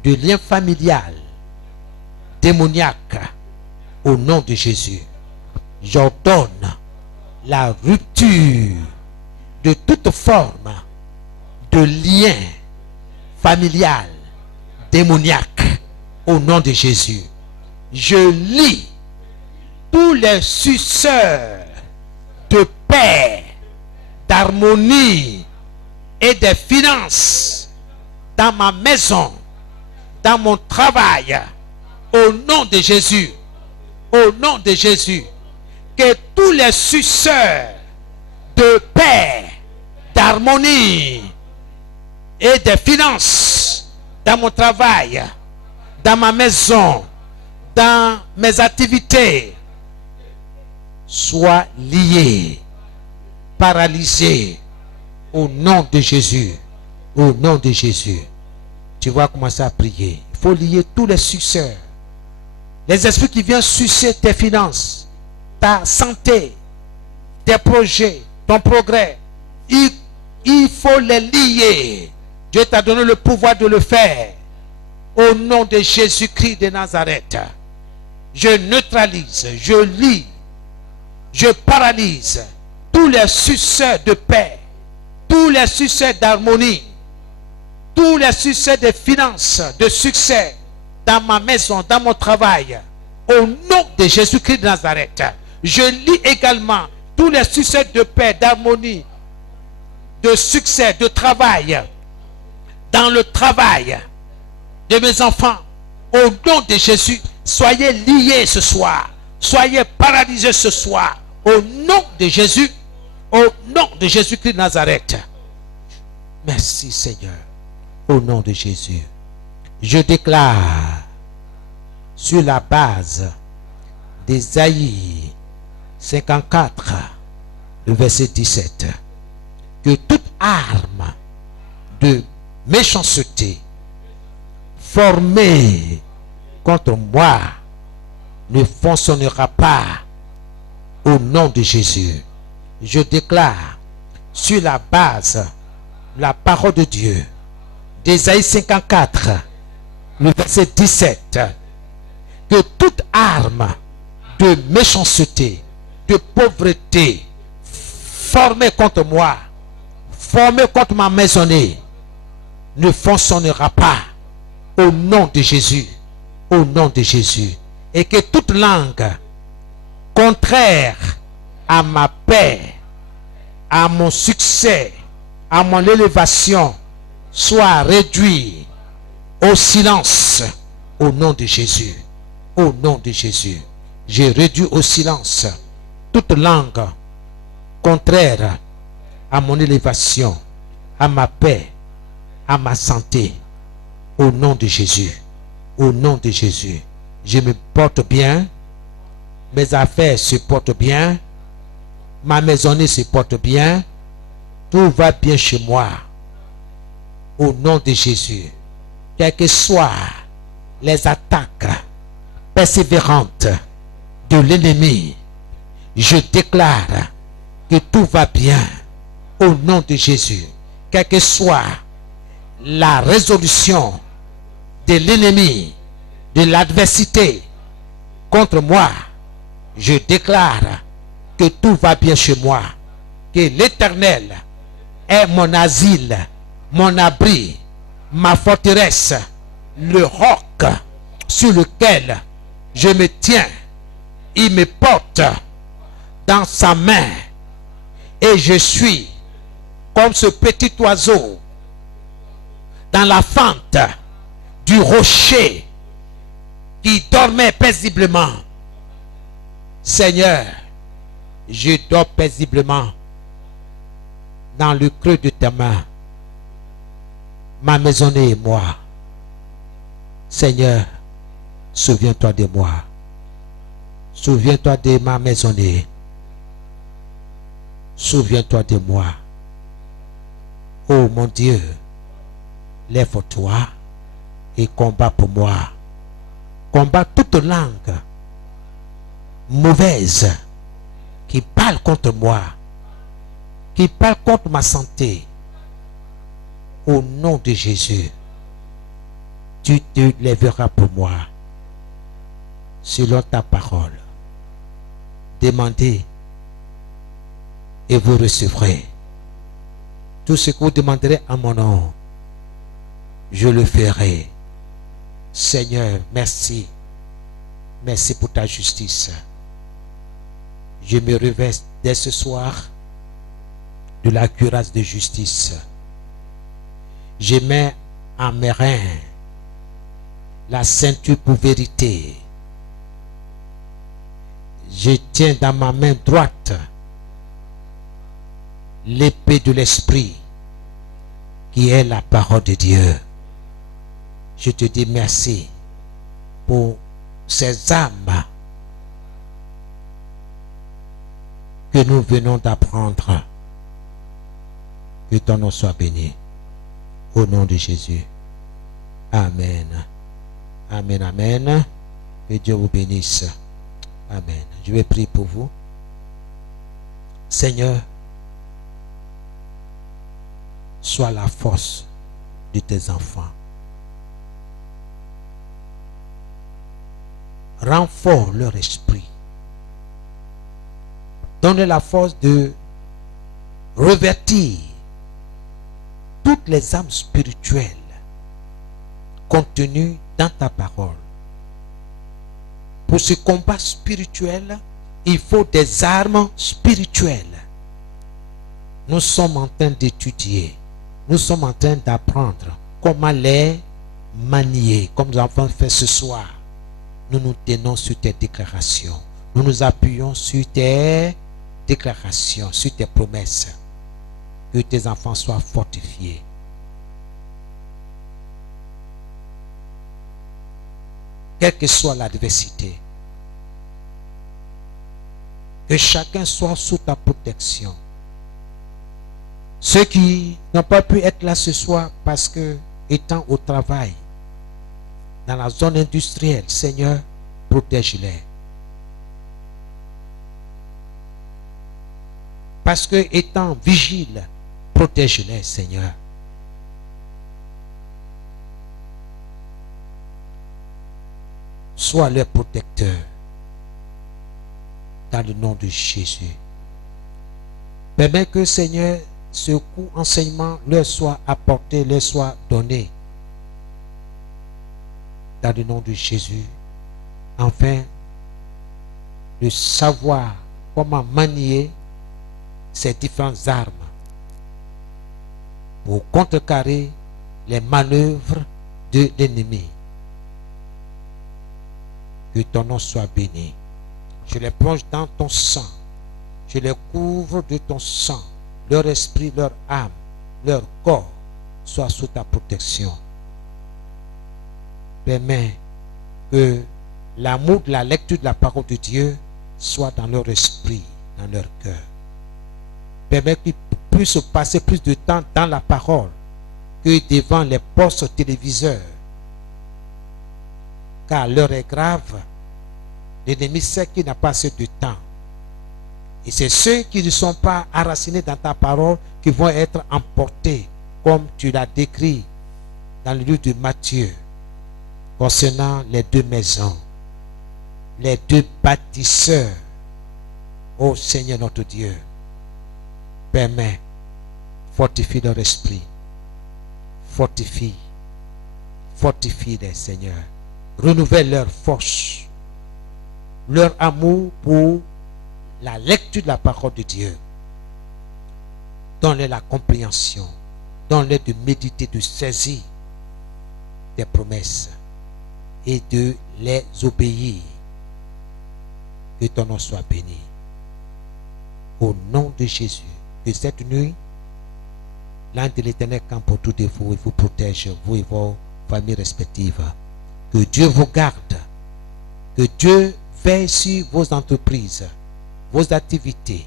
de lien familial démoniaque au nom de Jésus. J'ordonne la rupture de toute forme de lien familial démoniaque au nom de Jésus. Je lie tous les suceurs de paix, d'harmonie et de finances dans ma maison, dans mon travail, au nom de Jésus. Au nom de Jésus, que tous les suceurs de paix, d'harmonie et de finances dans mon travail, dans ma maison, dans mes activités, soient liés, paralysés au nom de Jésus. Au nom de Jésus. Tu vas commencer à prier. Il faut lier tous les suceurs. Les esprits qui viennent sucer tes finances, ta santé, tes projets, ton progrès. Il faut les lier. Dieu t'a donné le pouvoir de le faire. Au nom de Jésus-Christ de Nazareth. Je neutralise, je lie, je paralyse tous les suceurs de paix, tous les suceurs d'harmonie, tous les succès de finances, de succès dans ma maison, dans mon travail, au nom de Jésus-Christ de Nazareth. Je lis également tous les succès de paix, d'harmonie, de succès, de travail, dans le travail de mes enfants. Au nom de Jésus, soyez liés ce soir, soyez paralysés ce soir. Au nom de Jésus, au nom de Jésus-Christ de Nazareth. Merci Seigneur. Au nom de Jésus, je déclare sur la base d'Ésaïe 54, le verset 17, que toute arme de méchanceté formée contre moi ne fonctionnera pas au nom de Jésus. Je déclare sur la base de la parole de Dieu d'Ésaïe 54, le verset 17, que toute arme de méchanceté, de pauvreté formée contre moi, formée contre ma maisonnée, ne fonctionnera pas au nom de Jésus. Au nom de Jésus. Et que toute langue contraire à ma paix, à mon succès, à mon élévation, soit réduit au silence au nom de Jésus. Au nom de Jésus. J'ai réduit au silence toute langue contraire à mon élévation, à ma paix, à ma santé. Au nom de Jésus. Au nom de Jésus. Je me porte bien. Mes affaires se portent bien. Ma maisonnée se porte bien. Tout va bien chez moi. Au nom de Jésus. Quelles que soient les attaques persévérantes de l'ennemi, je déclare que tout va bien. Au nom de Jésus. Quelle que soit la résolution de l'ennemi, de l'adversité contre moi, je déclare que tout va bien chez moi. Que l'Éternel est mon asile, mon abri, ma forteresse, le roc sur lequel je me tiens. Il me porte dans sa main et je suis comme ce petit oiseau dans la fente du rocher qui dormait paisiblement. Seigneur, je dors paisiblement dans le creux de ta main. Ma maisonnée et moi. Seigneur, souviens-toi de moi. Souviens-toi de ma maisonnée. Souviens-toi de moi. Oh mon Dieu, lève-toi et combat pour moi. Combat toute langue mauvaise qui parle contre moi, qui parle contre ma santé. Au nom de Jésus, tu te lèveras pour moi selon ta parole. Demandez et vous recevrez. Tout ce que vous demanderez en mon nom, je le ferai. Seigneur, merci. Merci pour ta justice. Je me reveste dès ce soir de la cuirasse de justice. Je mets en mes reins la ceinture pour vérité. Je tiens dans ma main droite l'épée de l'esprit qui est la parole de Dieu. Je te dis merci pour ces âmes que nous venons d'apprendre. Que ton nom soit béni. Au nom de Jésus. Amen. Amen, amen. Que Dieu vous bénisse. Amen. Je vais prier pour vous. Seigneur, sois la force de tes enfants. Renforce leur esprit. Donne la force de revêtir toutes les âmes spirituelles contenues dans ta parole. Pour ce combat spirituel, il faut des armes spirituelles. Nous sommes en train d'étudier. Nous sommes en train d'apprendre comment les manier, comme nous avons fait ce soir. Nous nous tenons sur tes déclarations. Nous nous appuyons sur tes déclarations, sur tes promesses. Que tes enfants soient fortifiés. Quelle que soit l'adversité, que chacun soit sous ta protection. Ceux qui n'ont pas pu être là ce soir parce que, étant au travail, dans la zone industrielle, Seigneur, protège-les. Parce que, étant vigile, protège-les, Seigneur. Sois leur protecteur. Dans le nom de Jésus. Permets que, Seigneur, ce coup enseignement leur soit apporté, leur soit donné. Dans le nom de Jésus. Enfin, de savoir comment manier ces différentes armes pour contrecarrer les manœuvres de l'ennemi. Que ton nom soit béni. Je les plonge dans ton sang. Je les couvre de ton sang. Leur esprit, leur âme, leur corps soient sous ta protection. Permets que l'amour de la lecture de la parole de Dieu soit dans leur esprit, dans leur cœur. Permets qu'ils puissent passer plus de temps dans la parole que devant les postes téléviseurs. Car l'heure est grave. L'ennemi sait qu'il n'a pas assez de temps. Et c'est ceux qui ne sont pas enracinés dans ta parole qui vont être emportés, comme tu l'as décrit dans le livre de Matthieu, concernant les deux maisons, les deux bâtisseurs. Ô Seigneur notre Dieu, permets Fortifie leur esprit. Fortifie les Seigneur. Renouvelle leur force, leur amour pour la lecture de la parole de Dieu. Donne-leur la compréhension. Donne-leur de méditer, de saisir des promesses et de les obéir. Que ton nom soit béni. Au nom de Jésus, que cette nuit, l'ange de l'Éternel campe autour de vous et vous protège, vous et vos familles respectives. Que Dieu vous garde. Que Dieu veille sur vos entreprises, vos activités.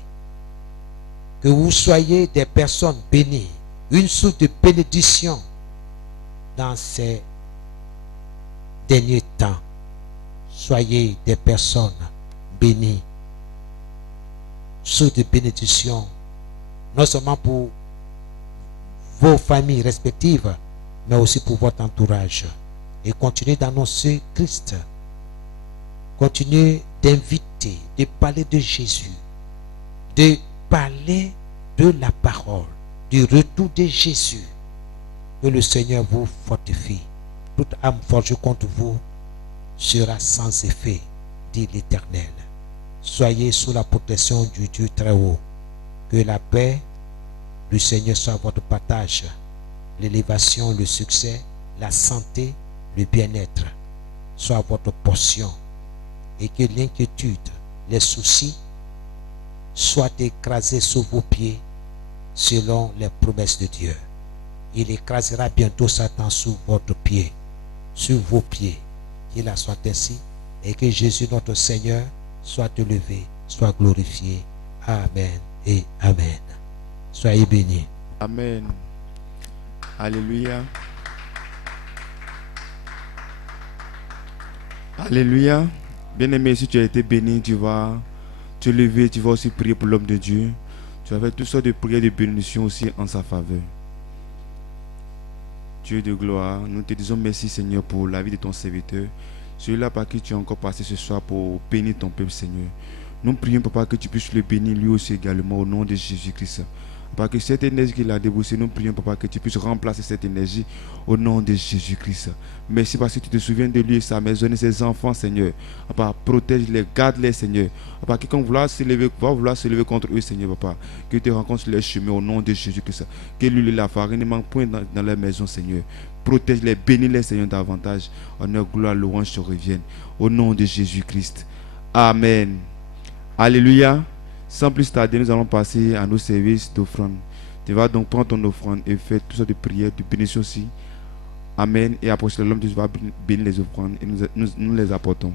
Que vous soyez des personnes bénies, une source de bénédiction dans ces derniers temps. Soyez des personnes bénies, source de bénédiction, non seulement pour vos familles respectives, mais aussi pour votre entourage. Et continuez d'annoncer Christ. Continuez d'inviter, de parler de Jésus, de parler de la parole, du retour de Jésus. Que le Seigneur vous fortifie. Toute âme forgée contre vous sera sans effet, dit l'Éternel. Soyez sous la protection du Dieu très haut. Que la paix du Seigneur soit votre partage. L'élévation, le succès, la santé, le bien-être soit votre portion. Et que l'inquiétude, les soucis soient écrasés sous vos pieds selon les promesses de Dieu. Il écrasera bientôt Satan sous votre pied, sur vos pieds. Qu'il en soit ainsi et que Jésus notre Seigneur soit élevé, soit glorifié. Amen et Amen. Soyez bénis. Amen. Alléluia. Alléluia. Bien-aimé, si tu as été béni, tu vas te lever, tu vas aussi prier pour l'homme de Dieu. Tu vas faire toutes sortes de prières de bénédiction aussi en sa faveur. Dieu de gloire, nous te disons merci Seigneur pour la vie de ton serviteur. Celui-là par qui tu as encore passé ce soir pour bénir ton peuple Seigneur. Nous prions Papa que tu puisses le bénir lui aussi également au nom de Jésus-Christ. Papa, que cette énergie qu'il a déboursée, nous prions Papa que tu puisses remplacer cette énergie au nom de Jésus-Christ. Merci parce que tu te souviens de lui et sa maison et ses enfants Seigneur. Papa, protège-les, garde-les Seigneur. Papa, quiconque va vouloir se lever contre eux Seigneur Papa, que tu rencontres sur leur chemin au nom de Jésus-Christ. Que l'huile et la farine ne manquent point dans leur maison Seigneur. Protège-les, bénis-les Seigneur davantage. Honneur, gloire, louange te reviennent au nom de Jésus-Christ. Amen. Alléluia. Sans plus tarder, nous allons passer à nos services d'offrande. Tu vas donc prendre ton offrande et faire toutes sortes de prières, de bénédictions aussi. Amen. Et après l'homme, tu vas bénir les offrandes et nous les apportons.